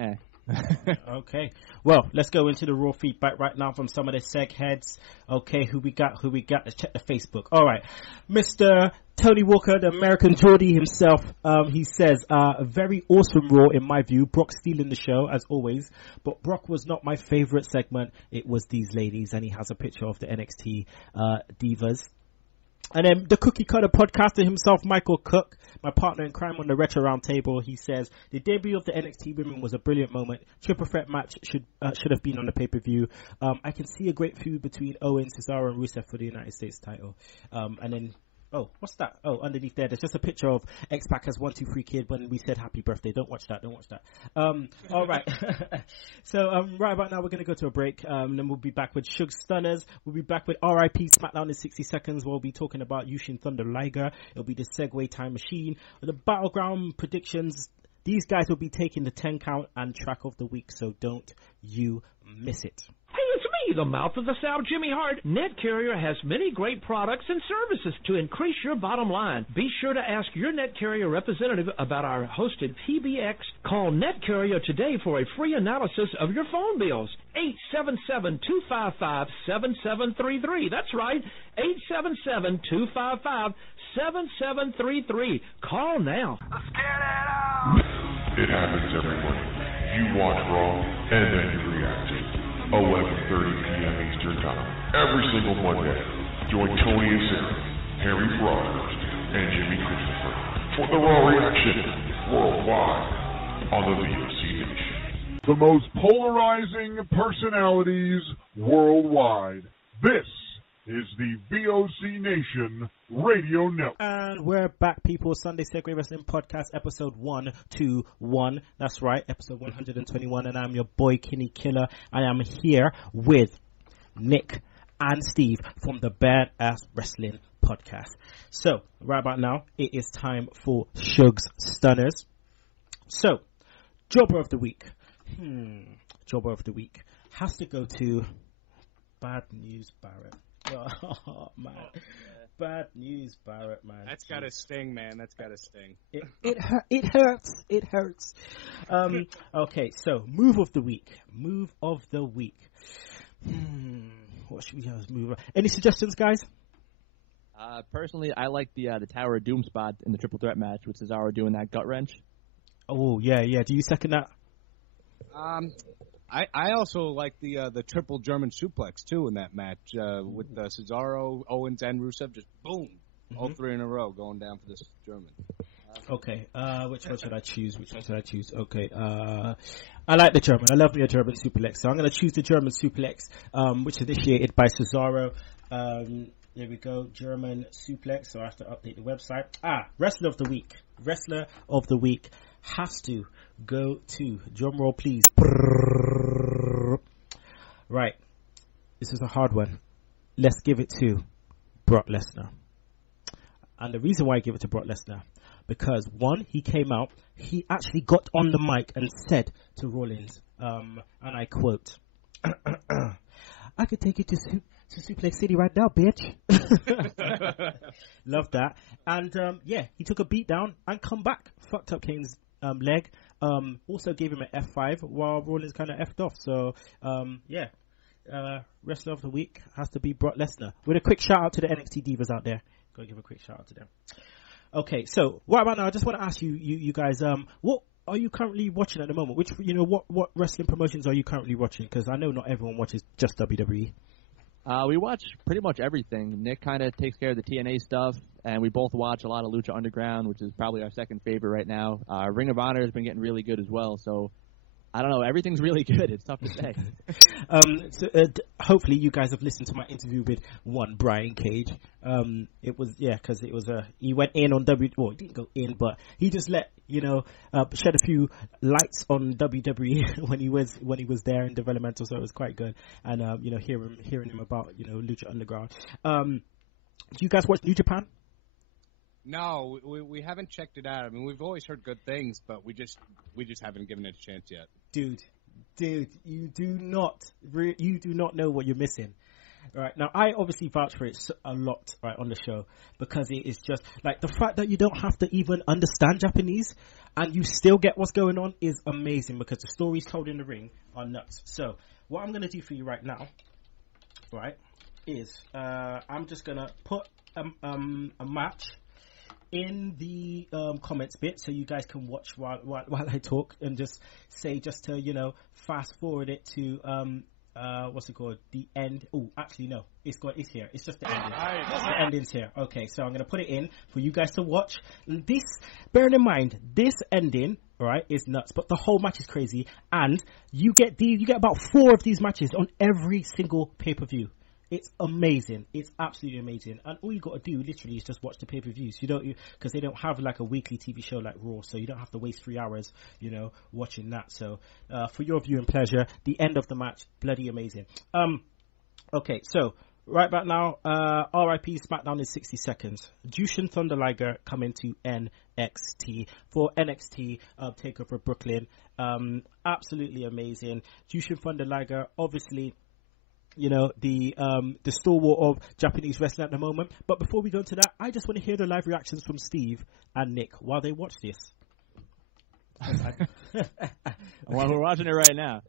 Okay. Well, let's go into the raw feedback right now from some of the seg heads. Okay, who we got? Let's check the Facebook. All right. Mr. Tony Walker, the American Geordie himself, he says, a very awesome Raw in my view. Brock stealing the show, as always. But Brock was not my favorite segment. It was these ladies. And he has a picture of the NXT divas. And then the Cookie Cutter podcaster himself, Michael Cook, my partner in crime on the Retro Round Table, he says, the debut of the NXT women was a brilliant moment. Triple threat match should have been on the pay-per-view. I can see a great feud between Owens, Cesaro, and Rusev for the United States title. And then, oh, what's that? Oh, underneath there's just a picture of X-Pac as 123 Kid when we said happy birthday. Don't watch that. All right. So, right about now, we're going to go to a break. Then we'll be back with Suge Stunners. We'll be back with RIP SmackDown in 60 seconds. We'll be talking about Jushin Thunder Liger. It'll be the Segue Time Machine. The Battleground predictions. These guys will be taking the 10 count and track of the week, so don't you miss it. Hey, it's me, the mouth of the South, Jimmy Hart. Net Carrier has many great products and services to increase your bottom line. Be sure to ask your Net Carrier representative about our hosted PBX. Call Net Carrier today for a free analysis of your phone bills. 877-255-7733. That's right, 877-255-7733. Call now. Let's get it out! It happens every morning. You watch Raw, and then you react to it. 11:30 p.m. Eastern Time. Every single Monday. Join Tony and Sarah, Harry Broadhurst, and Jimmy Christopher for the Raw Reaction worldwide on the VOC Nation. The most polarizing personalities worldwide. This is the VOC Nation Radio Network. And we're back, people. Sunday Segue Wrestling Podcast, episode 121. That's right, episode 121. And I'm your boy, Kinny Killa. I am here with Nick and Steve from the Badass Wrestling Podcast. So, right about now, it is time for Suge's Stunners. So, Jobber of the Week. Jobber of the Week has to go to Bad News Barrett. Oh, man. Bad News Barrett, man. That's got to sting, man. That's got to sting. It hurts. It hurts. Okay, so Move of the Week. What should we have as move? Any suggestions, guys? Personally, I like the Tower of Doom spot in the triple threat match with Cesaro doing that gut wrench. Oh, yeah. Do you second that? I also like the triple German suplex too in that match with Cesaro, Owens, and Rusev. Just boom, all three in a row going down for this German. Okay, which one should I choose? Okay, I like the German. I love me a German suplex, so I'm going to choose the German suplex, which is initiated by Cesaro. There we go, German suplex. So I have to update the website. Wrestler of the Week. Wrestler of the Week has to go to, drum roll please. Right, this is a hard one. Let's give it to Brock Lesnar. And the reason why I give it to Brock Lesnar, because one, he came out, he actually got on the mic and said to Rollins, and I quote, I could take you to Suplex City right now, bitch. Love that. And he took a beat down and come back. Fucked up Kane's leg. Also gave him an F5 while Rollins kind of F'd off. So, Wrestler of the Week has to be Brock Lesnar. With a quick shout out to the NXT divas out there. Go give a quick shout out to them. Okay, so what about now? I just want to ask you guys, what are you currently watching at the moment? Which, what wrestling promotions are you currently watching? Because I know not everyone watches just WWE. We watch pretty much everything. Nick kind of takes care of the TNA stuff, and we both watch a lot of Lucha Underground, which is probably our second favorite right now. Ring of Honor has been getting really good as well, so I don't know. Everything's really good. It's tough to say. Hopefully you guys have listened to my interview with Brian Cage. Because he went in on he didn't go in, but he just let shed a few lights on WWE when he was there in developmental, so it was quite good. And hearing him about Lucha Underground. Do you guys watch New Japan? No, we haven't checked it out. I mean, we've always heard good things, but we just haven't given it a chance yet. dude, you do not know what you're missing. Right now, I obviously vouch for it a lot, right, on the show, because it is just like the fact that you don't have to even understand Japanese and you still get what's going on is amazing, because the stories told in the ring are nuts. So what I'm gonna do for you right now, right, is I'm just gonna put a match in the comments bit so you guys can watch while I talk, and just to fast forward it to what's it called? The end. Oh, actually no, it's here. It's just the ending. The ending's here. Okay, so I'm gonna put it in for you guys to watch. This, bearing in mind, this ending, right, is nuts, but the whole match is crazy, and you get about 4 of these matches on every single pay-per-view. It's amazing. It's absolutely amazing. And all you got to do literally is just watch the pay-per-views. Because they don't have like a weekly TV show like Raw, so you don't have to waste 3 hours, watching that. So, for your viewing pleasure, the end of the match, bloody amazing. Okay, so right back now, RIP SmackDown in 60 seconds. Jushin Thunder Liger coming to NXT for NXT Takeover Brooklyn. Absolutely amazing. Jushin Thunder Liger, obviously, the stalwart of Japanese wrestling at the moment. But before we go into that, I just want to hear the live reactions from Steve and Nick while they watch this. Well, we're watching it right now.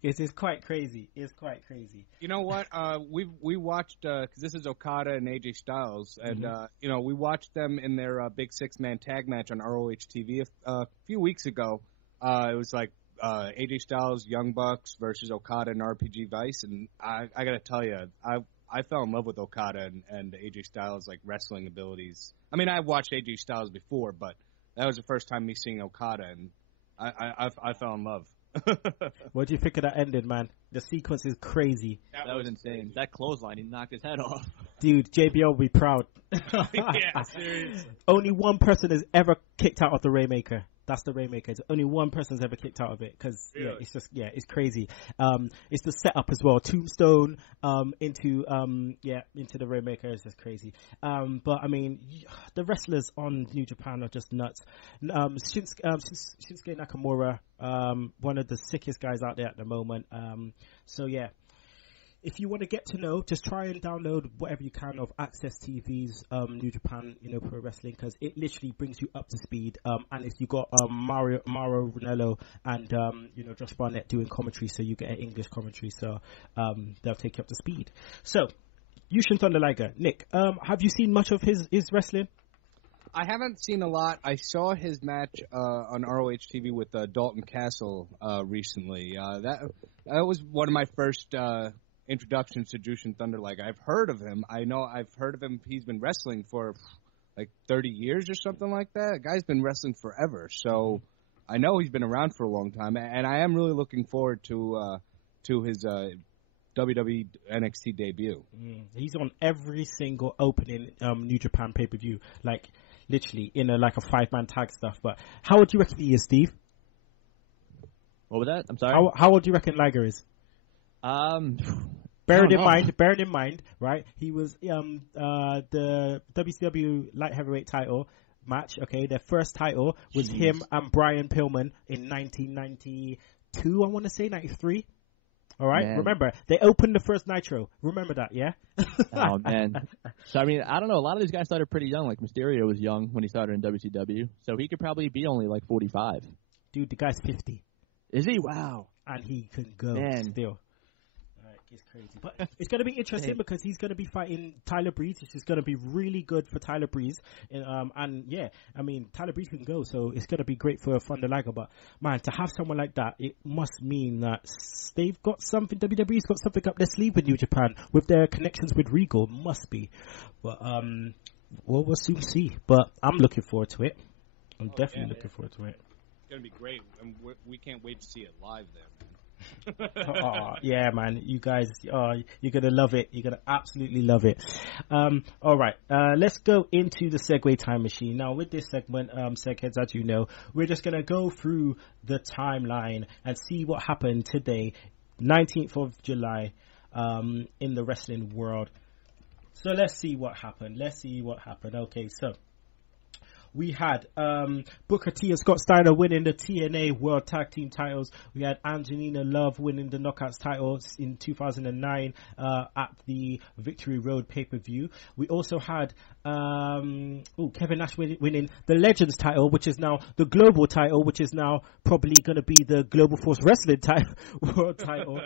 It's quite crazy. It's quite crazy. You know what? We watched, because this is Okada and AJ Styles, and we watched them in their big 6-man tag match on ROH TV a few weeks ago. It was like AJ Styles, Young Bucks versus Okada and RPG Vice, and I gotta tell you, I fell in love with Okada and AJ Styles' like wrestling abilities. I mean, I've watched AJ Styles before, but that was the first time me seeing Okada, and I fell in love. What do you think of that ending, man? The sequence is crazy. That was insane. That clothesline, he knocked his head off. Dude, JBL will be proud. Yeah, seriously. Only one person has ever kicked out of the Rainmaker. That's the Rainmaker. Only one person's ever kicked out of it, because really? It's crazy. It's the setup as well. Tombstone into the Rainmaker is just crazy. But I mean, the wrestlers on New Japan are just nuts. Shinsuke Nakamura, one of the sickest guys out there at the moment. So yeah. If you want to get to know, just try and download whatever you can of Access TV's New Japan, Pro Wrestling, because it literally brings you up to speed. And if you got Mauro Ranallo and Josh Barnett doing commentary, so you get an English commentary, so they'll take you up to speed. So, Jushin Thunder Liger, Nick, have you seen much of his wrestling? I haven't seen a lot. I saw his match on ROH TV with Dalton Castle recently. That was one of my first introductions to Jushin Thunder Liger. I've heard of him. I've heard of him. He's been wrestling for like 30 years or something like that. The guy's been wrestling forever. So I know he's been around for a long time, and I am really looking forward to his WWE NXT debut. He's on every single opening New Japan pay-per-view, like literally in a 5-man tag stuff. But how old do you reckon he is, Steve? What was that? I'm sorry. How old do you reckon Liger is? Bearing in mind, right? He was the WCW light heavyweight title match. Okay, their first title was him and Brian Pillman in 1992. I want to say 93. All right, man. Remember they opened the first Nitro. Remember that, yeah? Oh man. So I mean, I don't know. A lot of these guys started pretty young. Like Mysterio was young when he started in WCW, so he could probably be only like 45. Dude, the guy's 50. Is he? Wow. And he can go still. It's crazy, but it's going to be interesting because he's going to be fighting Tyler Breeze, which is going to be really good for Tyler Breeze. And yeah, I mean, Tyler Breeze can go, so it's going to be great for Thunder Liger. But man, to have someone like that, it must mean that they've got something. WWE's got something up their sleeve with New Japan with their connections with Regal. Must be, but we'll soon see. But I'm looking forward to it. I'm definitely looking forward to it. It's going to be great, and we can't wait to see it live there, man. Yeah, man, you guys, you're gonna love it. You're gonna absolutely love it. All right, let's go into the Segue time machine now. With this segment, Segheads, as you know, we're just gonna go through the timeline and see what happened today, 19th of July, in the wrestling world. So let's see what happened. Okay, so we had Booker T and Scott Steiner winning the TNA World Tag Team titles. We had Angelina Love winning the Knockouts titles in 2009 at the Victory Road pay-per-view. We also had Kevin Nash winning the Legends title, which is now the Global title, which is now probably going to be the Global Force Wrestling World title.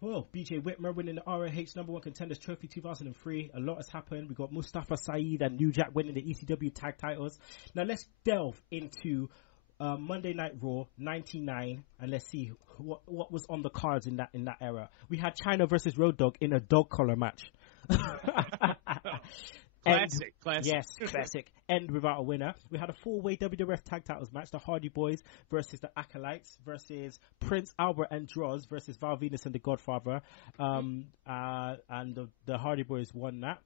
BJ Whitmer winning the ROH number 1 contenders trophy 2003. A lot has happened. We got Mustafa Saeed and New Jack winning the ECW tag titles. Now let's delve into Monday Night Raw 99 and let's see what was on the cards in that era. We had China versus Road Dogg in a dog collar match. Classic. Yes, classic. End without a winner. We had a 4-way WWF tag titles match. The Hardy Boys versus the Acolytes versus Prince Albert and Droz versus Val Venus and the Godfather. And the Hardy Boys won that.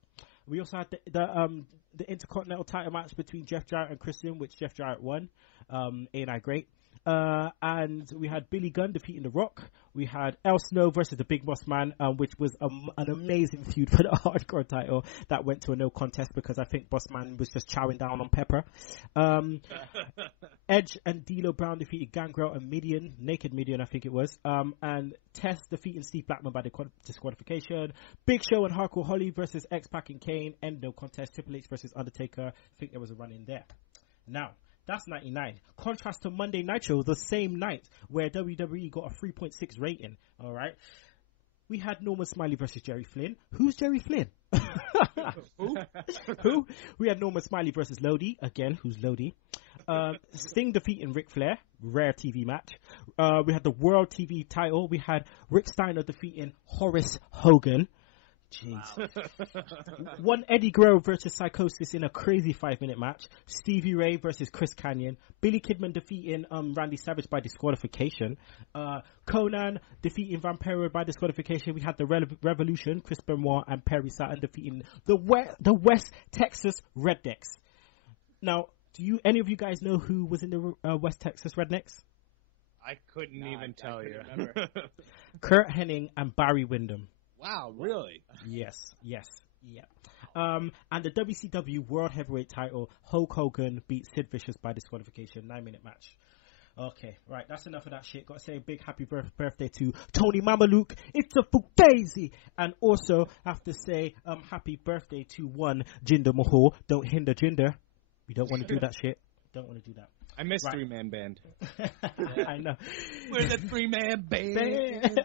We also had the Intercontinental title match between Jeff Jarrett and Christian, which Jeff Jarrett won. Ain't I great? And we had Billy Gunn defeating The Rock. We had El Snow versus the Big Boss Man, which was an amazing feud for the hardcore title that went to a no contest because I think Boss Man was just chowing down on pepper. Edge and D'Lo Brown defeated Gangrel and Mideon, Naked Mideon I think it was, and Test defeating Steve Blackman by disqualification. Big Show and Hardcore Holly versus X-Pac and Kane, end no contest. Triple H versus Undertaker, I think there was a run in there. Now, that's 99. Contrast to Monday Nitro, the same night, where WWE got a 3.6 rating. All right. We had Norman Smiley versus Jerry Flynn. Who's Jerry Flynn? Who? We had Norman Smiley versus Lodi. Again, who's Lodi? Sting defeating Ric Flair. Rare TV match. We had the World TV title. We had Rick Steiner defeating Horace Hogan. Jeez. One Eddie Guerrero versus Psychosis in a crazy 5-minute match. Stevie Ray versus Chris Kanyon. Billy Kidman defeating Randy Savage by disqualification. Conan defeating Vampiro by disqualification. We had the Revolution, Chris Benoit and Perry Saturn defeating the West Texas Rednecks. Now, do any of you guys know who was in the West Texas Rednecks? I couldn't even tell you. Kurt Hennig and Barry Windham. Wow, really? Yes. And the WCW World Heavyweight title, Hulk Hogan beat Sid Vicious by disqualification, 9-minute match. Okay, right, that's enough of that shit. Gotta say a big happy birthday to Tony Mamaluke. It's a fugazi. And also have to say happy birthday to one Jinder Mahal. Don't hinder Jinder. We don't want to do that shit. Don't want to do that. I miss three-man band. I know. We're the three-man band.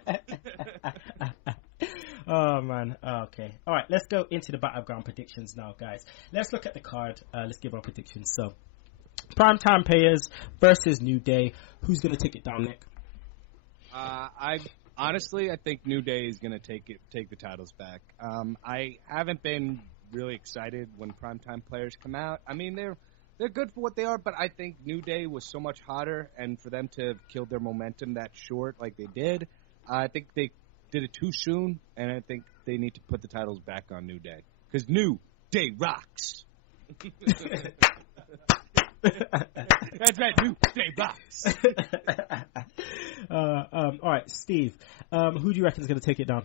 Oh, man. Okay. All right, let's go into the Battleground predictions now, guys. Let's look at the card. Let's give our predictions. So, Primetime Players versus New Day. Who's going to take it down, Nick? I think New Day is going to take the titles back. I haven't been really excited when Primetime Players come out. I mean, they're good for what they are, but I think New Day was so much hotter, and for them to have killed their momentum that short like they did, I think they did it too soon, and I think they need to put the titles back on New Day. Because New Day rocks. That's right, New Day rocks. All right, Steve, who do you reckon is going to take it down?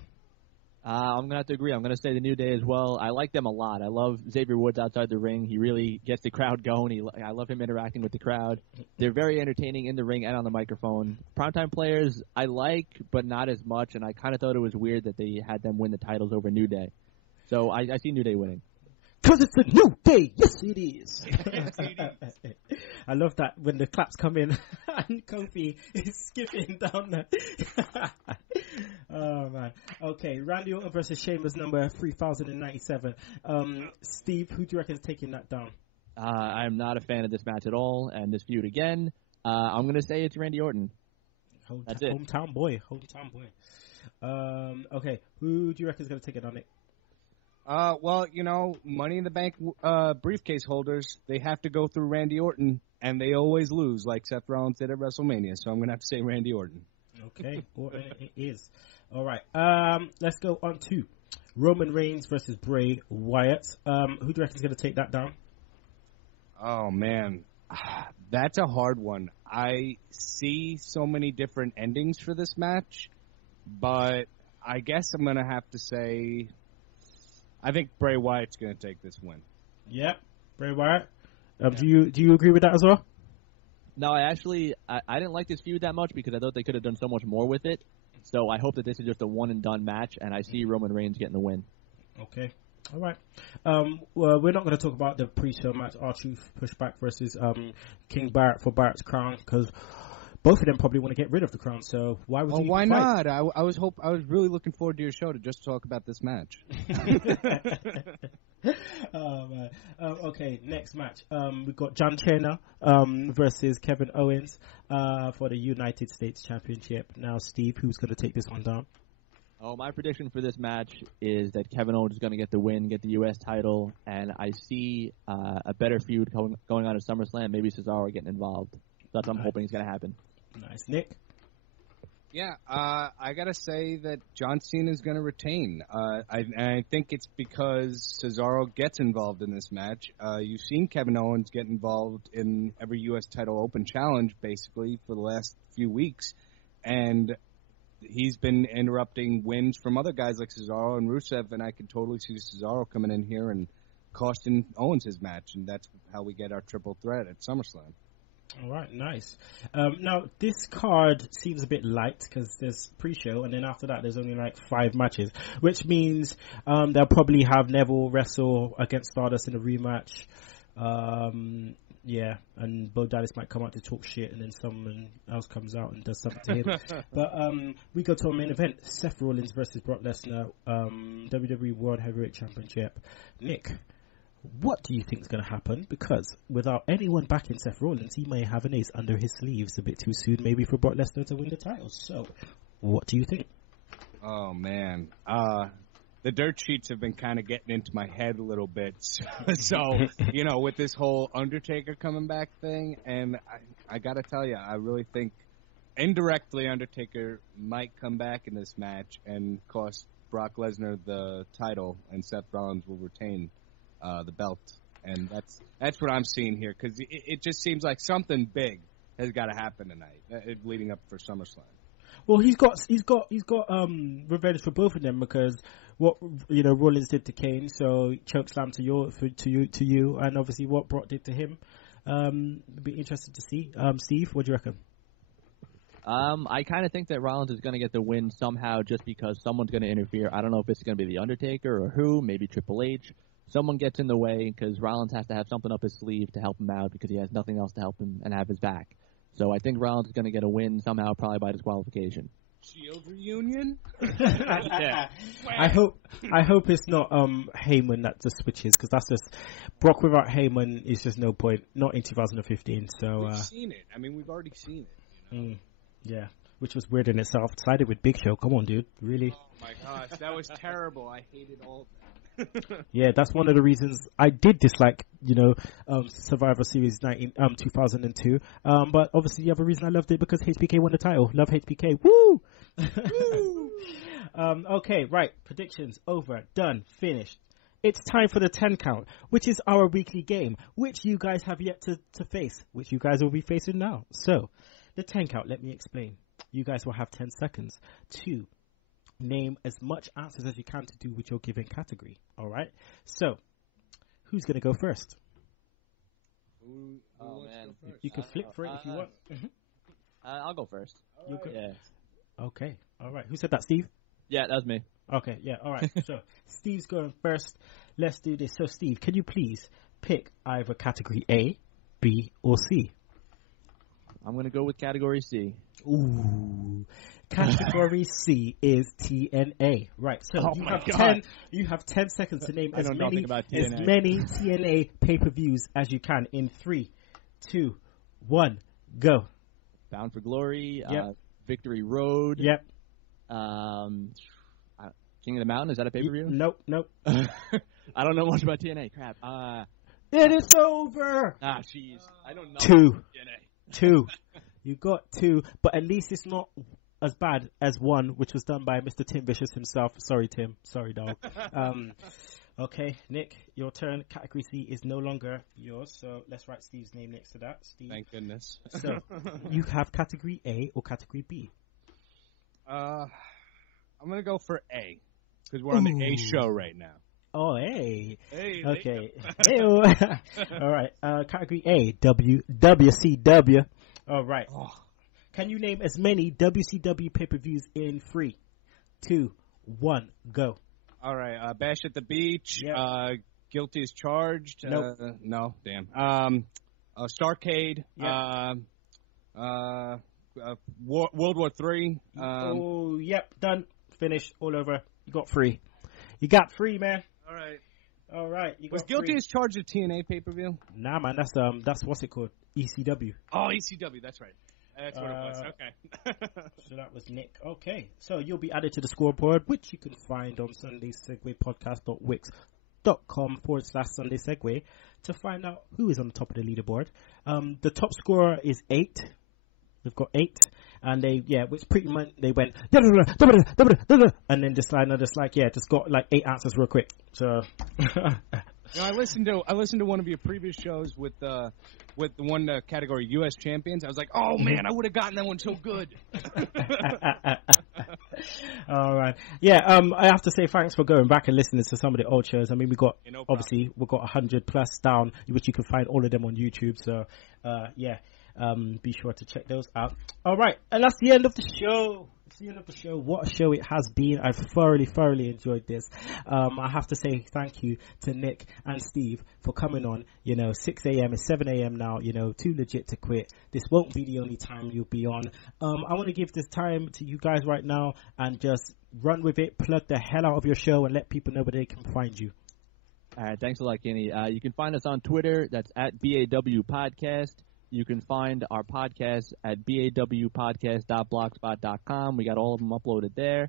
I'm going to have to agree. I'm going to say the New Day as well. I like them a lot. I love Xavier Woods outside the ring. He really gets the crowd going. I love him interacting with the crowd. They're very entertaining in the ring and on the microphone. Primetime Players I like, but not as much, and I kind of thought it was weird that they had them win the titles over New Day. So I see New Day winning. Because it's a new day. Yes, it is. I love that when the claps come in and Kofi is skipping down there. Oh, man. Okay, Randy Orton versus Sheamus number 3097. Steve, who do you reckon is taking that down? I'm not a fan of this match at all, and this feud again. I'm going to say it's Randy Orton. That's it. Hometown boy. Okay, who do you reckon is going to take it on it? Well, Money in the Bank briefcase holders, they have to go through Randy Orton, and they always lose, like Seth Rollins did at WrestleMania. So I'm going to have to say Randy Orton. Okay, Orton it is. All right, let's go on to Roman Reigns versus Bray Wyatt. Who do you reckon is going to take that down? Oh, man. That's a hard one. I see so many different endings for this match, but I guess I'm going to have to say I think Bray Wyatt's going to take this win. Yep. Bray Wyatt. Do you agree with that as well? No, I didn't like this feud that much because I thought they could have done so much more with it. So I hope that this is just a one and done match, and I see Roman Reigns getting the win. Okay. All right. Well, we're not going to talk about the pre-show match, R-Truth Pushback versus King Barrett for Barrett's crown, because both of them probably want to get rid of the crown. So why would you? Why not? I was really looking forward to your show to just talk about this match. Oh man. Okay, next match. We've got John Cena versus Kevin Owens for the United States Championship. Now, Steve, who's going to take this one down? Oh, my prediction for this match is that Kevin Owens is going to get the win, get the U.S. title, and I see a better feud going on at SummerSlam. Maybe Cesaro getting involved. That's what I'm hoping is going to happen. Nice. Nick? Yeah, I got to say that John Cena is going to retain. I think it's because Cesaro gets involved in this match. You've seen Kevin Owens get involved in every U.S. title open challenge, basically, for the last few weeks. And he's been interrupting wins from other guys like Cesaro and Rusev, and I can totally see Cesaro coming in here and costing Owens his match, and that's how we get our triple threat at SummerSlam. All right, nice. Now, this card seems a bit light because there's pre-show, and then after that there's only like 5 matches, which means they'll probably have Neville wrestle against Stardust in a rematch. Yeah, and Bo Dallas might come out to talk shit, and then someone else comes out and does something to him. But we go to our main event: Seth Rollins versus Brock Lesnar, WWE World Heavyweight Championship. Nick, what do you think is going to happen? Because without anyone backing Seth Rollins, he may have an ace under his sleeves a bit too soon, maybe for Brock Lesnar to win the title. So, what do you think? Oh man, the dirt sheets have been kind of getting into my head a little bit. So, you know, with this whole Undertaker coming back thing, and I got to tell you, I really think indirectly Undertaker might come back in this match and cost Brock Lesnar the title, and Seth Rollins will retain the belt. And that's what I'm seeing here, because it just seems like something big has got to happen tonight, leading up for SummerSlam. Well, he's got revenge for both of them, because what Rollins did to Kane, so chokeslam to you, and obviously what Brock did to him. It'd be interesting to see. Steve, what do you reckon? I kind of think that Rollins is going to get the win somehow, just because someone's going to interfere. I don't know if it's going to be the Undertaker or who, maybe Triple H. Someone gets in the way, because Rollins has to have something up his sleeve to help him out, because he has nothing else to help him and have his back. So I think Rollins is going to get a win somehow, probably by disqualification. Shield reunion? Yeah. I hope it's not Heyman that just switches, because that's just Brock without Heyman is just no point. Not in 2015. So we've seen it. I mean, we've already seen it. You know? Yeah, which was weird in itself. Sided with Big Show. Come on, dude. Really? Oh my gosh, that was terrible. I hated all of that. Yeah, that's one of the reasons I did dislike, Survivor Series 2002. But obviously the other reason I loved it because HBK won the title. Love HBK. Woo! Woo! Okay, right. Predictions over, done, finished. It's time for the 10 count, which is our weekly game, which you guys have yet to face, which you guys will be facing now. So, the 10 count, let me explain. You guys will have 10 seconds to name as much answers as you can to do with your given category. All right. So, who's going to go first? Oh man, you can flip for it if you want. I'll go first. Yeah. Okay. All right. Who said that, Steve? Yeah, that was me. Okay. Yeah. All right. So, Steve's going first. Let's do this. So, Steve, can you please pick either category A, B, or C? I'm going to go with category C. Ooh. Category C is TNA. Right, so you have 10 seconds to name as many TNA pay-per-views as you can in 3, 2, 1, go. Bound for Glory, yep. Victory Road. Yep. King of the Mountain, is that a pay-per-view? Nope. I don't know much about TNA. Crap. It is over. Jeez. I don't know. 2. 2. You got 2, but at least it's not as bad as 1, which was done by Mr. Tim Vicious himself. Sorry, Tim. Sorry, dog. Okay, Nick, your turn. Category C is no longer yours, so let's write Steve's name next to that. Steve. Thank goodness. So, you have category A or category B? I'm going to go for A, because we're on the A show right now. Oh, hey. Hey. Okay. Hey-o. All right. Category A, WCW. All right. Oh. Can you name as many WCW pay-per-views in 3, 2, 1, go? All right. Bash at the Beach. Yep. Guilty as Charged. Nope. No. Damn. Starrcade. Yep. World War III. Oh, yep. Done. Finished. All over. You got 3. You got 3, man. All right. You got Was Guilty 3. as Charged a TNA pay-per-view? Nah, man. That's what's it called? ECW. Oh, ECW. That's right. That's what it was. Okay. So that was Nick. Okay. So you'll be added to the scoreboard, which you can find on sundaysegwaypodcast.wix.com/Sunday Segue to find out who is on the top of the leaderboard. The top scorer is 8. They've got 8, and which pretty much they went and then just got like 8 answers real quick. So I listened to one of your previous shows with the one category U.S. champions. I was like, oh man, I would have gotten that one so good. All right, I have to say thanks for going back and listening to some of the old shows. I mean, we got 100 plus down, which you can find all of them on YouTube. So be sure to check those out. All right, and that's the end of the show. It's the end of the show. What a show it has been. I've thoroughly enjoyed this. I have to say thank you to Nick and Steve for coming on. 6 a.m. is 7 a.m. now. Too legit to quit. This won't be the only time you'll be on. I want to give this time to you guys right now and just run with it. Plug the hell out of your show and let people know where they can find you. All right, thanks a lot, Kenny. You can find us on Twitter. That's at BAW Podcast. You can find our podcast at bawpodcast.blogspot.com. We got all of them uploaded there.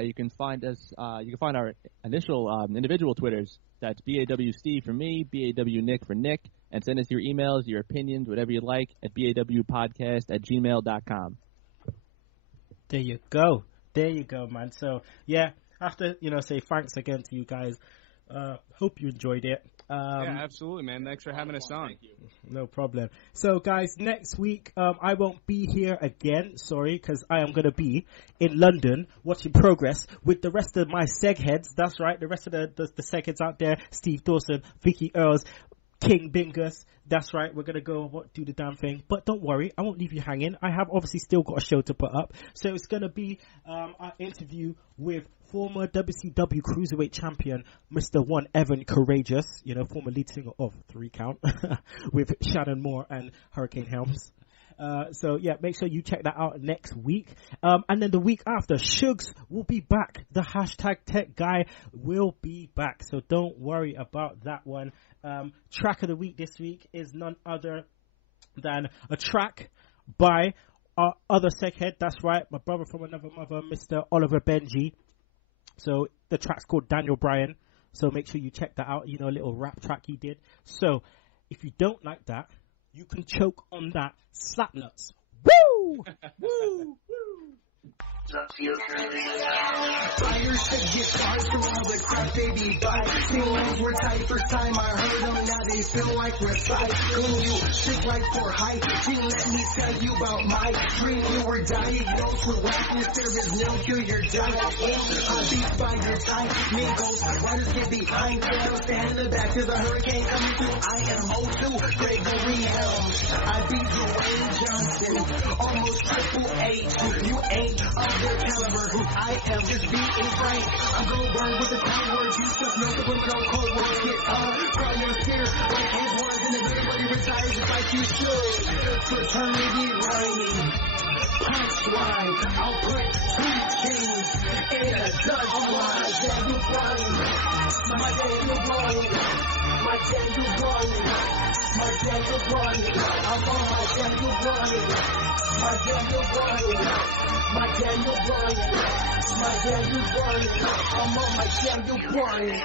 You can find us. You can find our initial individual Twitters. That's BAW Steve for me, BAW Nick for Nick, and send us your emails, your opinions, whatever you like at bawpodcast@gmail.com. There you go, man. So I have to say thanks again to you guys. Hope you enjoyed it. Yeah, absolutely, man. Thanks for having us on. No problem. So, guys, next week, I won't be here again. Sorry, because I am going to be in London watching Progress with the rest of my Seg heads. That's right. The rest of the Seg heads out there. Steve Dawson, Vicky Earls, King Bingus. That's right. We're going to go do the damn thing. But don't worry. I won't leave you hanging. I have obviously still got a show to put up. So it's going to be an interview with former WCW Cruiserweight Champion, Mr. One Evan Courageous, former lead singer of 3 Count, with Shannon Moore and Hurricane Helms. Make sure you check that out next week. And then the week after, Shugs will be back. The #Tech Guy will be back. So don't worry about that one. Track of the week this week is none other than a track by our other Seghead. That's right, my brother from another mother, Mr. Oliver Benji. So the track's called Daniel Bryan. So make sure you check that out. A little rap track he did. So if you don't like that, you can choke on that slap nuts. Woo! Woo! Woo! Fires to get stars through all the crap they be by. Feelings were tight for time. I heard them, now they feel like recycling. You sick like for hype. Let me tell you about my dream. You were diagnosed with whackness. There is no cure. You're dying. I'm beat by your time. Mingles, writers get behind. Stand in the back to the hurricane coming through. I am O2, Gregory Helms. I beat Dwayne Johnson. Almost Triple H. You ain't their caliber, who I am, just being frank. I'm gonna burn with the cold words. You stuff no subliminal cold words. Get from your fear like his words, and if everybody retires just like you should. Fraternity rhyming, punchline. I'll put 2 chains in a Dutch line. Daniel Bryan, my Daniel Bryan, my Daniel Bryan, my Daniel Bryan. I'm on my Daniel Bryan, my Daniel Bryan. My Daniel Bryan, my Daniel Bryan, I'm on my Daniel Bryan.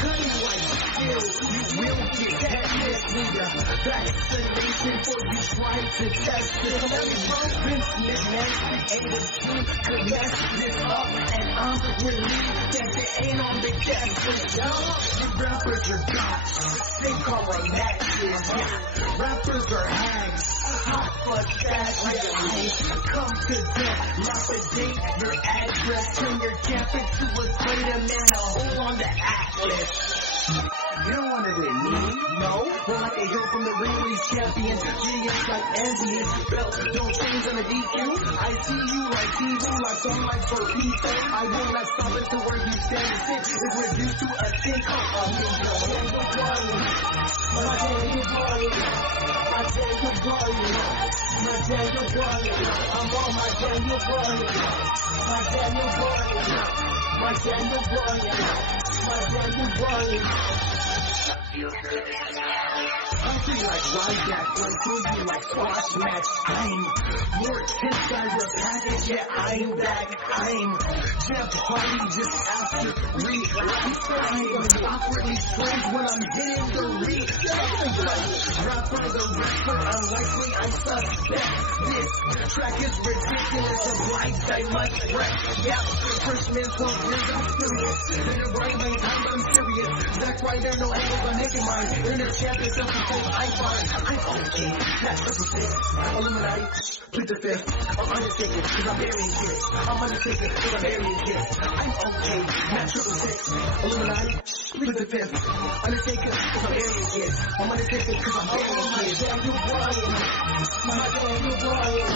Cutting like steel, you will get that leader. Vaccination for you trying to test it. Vince McMahon created team could mess this up, and I'm relieved that they ain't on the guest list. The rappers are dots, they call them matches. Yeah, rappers are hags. Hot fuck that come to them, lapidate your address, turn your camp into a greater man, a hole on the ass. priceless. You don't want it with me, no. Well, like a hill from the ring, we champion. Genius like Andy, belt don't change on the DQ. I see you like TV, like some like for people. I will not stop it to where you stand and sit. It's reduced to a thing called a Daniel Bryan. My Daniel Bryan. My Daniel Bryan. My Daniel Bryan. I'm on my Daniel Bryan. My Daniel Bryan. My Daniel Bryan. My Daniel Bryan. I'm free like Ryback, like Boogie, like squash match. I'm more intense than your package, yeah, I'm back. I'm Jeff Hardy just after I'm awkwardly strange when I'm hitting the Rapper, the rapper, unlikely, I suspect. This track is ridiculous, a blind side much wreck. Yeah, first man's so big, I'm serious. In the right lane, I'm serious. Zack Ryder, no angles, I'm making mine. In the champion, self-control, I'm fine. I'm okay, that's the thing. Illuminati, plead the fifth. I'm Undertaker, cause I'm burying kids. I'm Undertaker, cause I'm burying kids. I'm okay, not 666. Illuminati, plead the fifth. Undertaker, cause I'm burying kids. I'm Undertaker, cause I'm burying kids. My Daniel Bryan. My Daniel Bryan.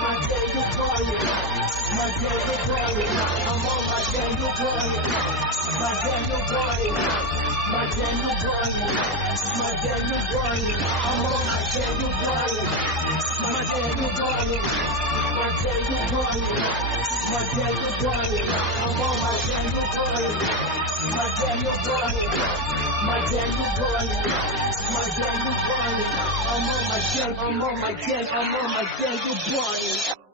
My Daniel Bryan. My Daniel Bryan. I'm on my Daniel Bryan. My Daniel Bryan. My Daniel Bryan. My Daniel Bryan. I'm on my Daniel Bryan. My Daniel Bryan. My Daniel Bryan. My Daniel Bryan. I'm on my Daniel Bryan. My Daniel Bryan. My Daniel Bryan. My Daniel Bryan. I'm on my Daniel Bryan.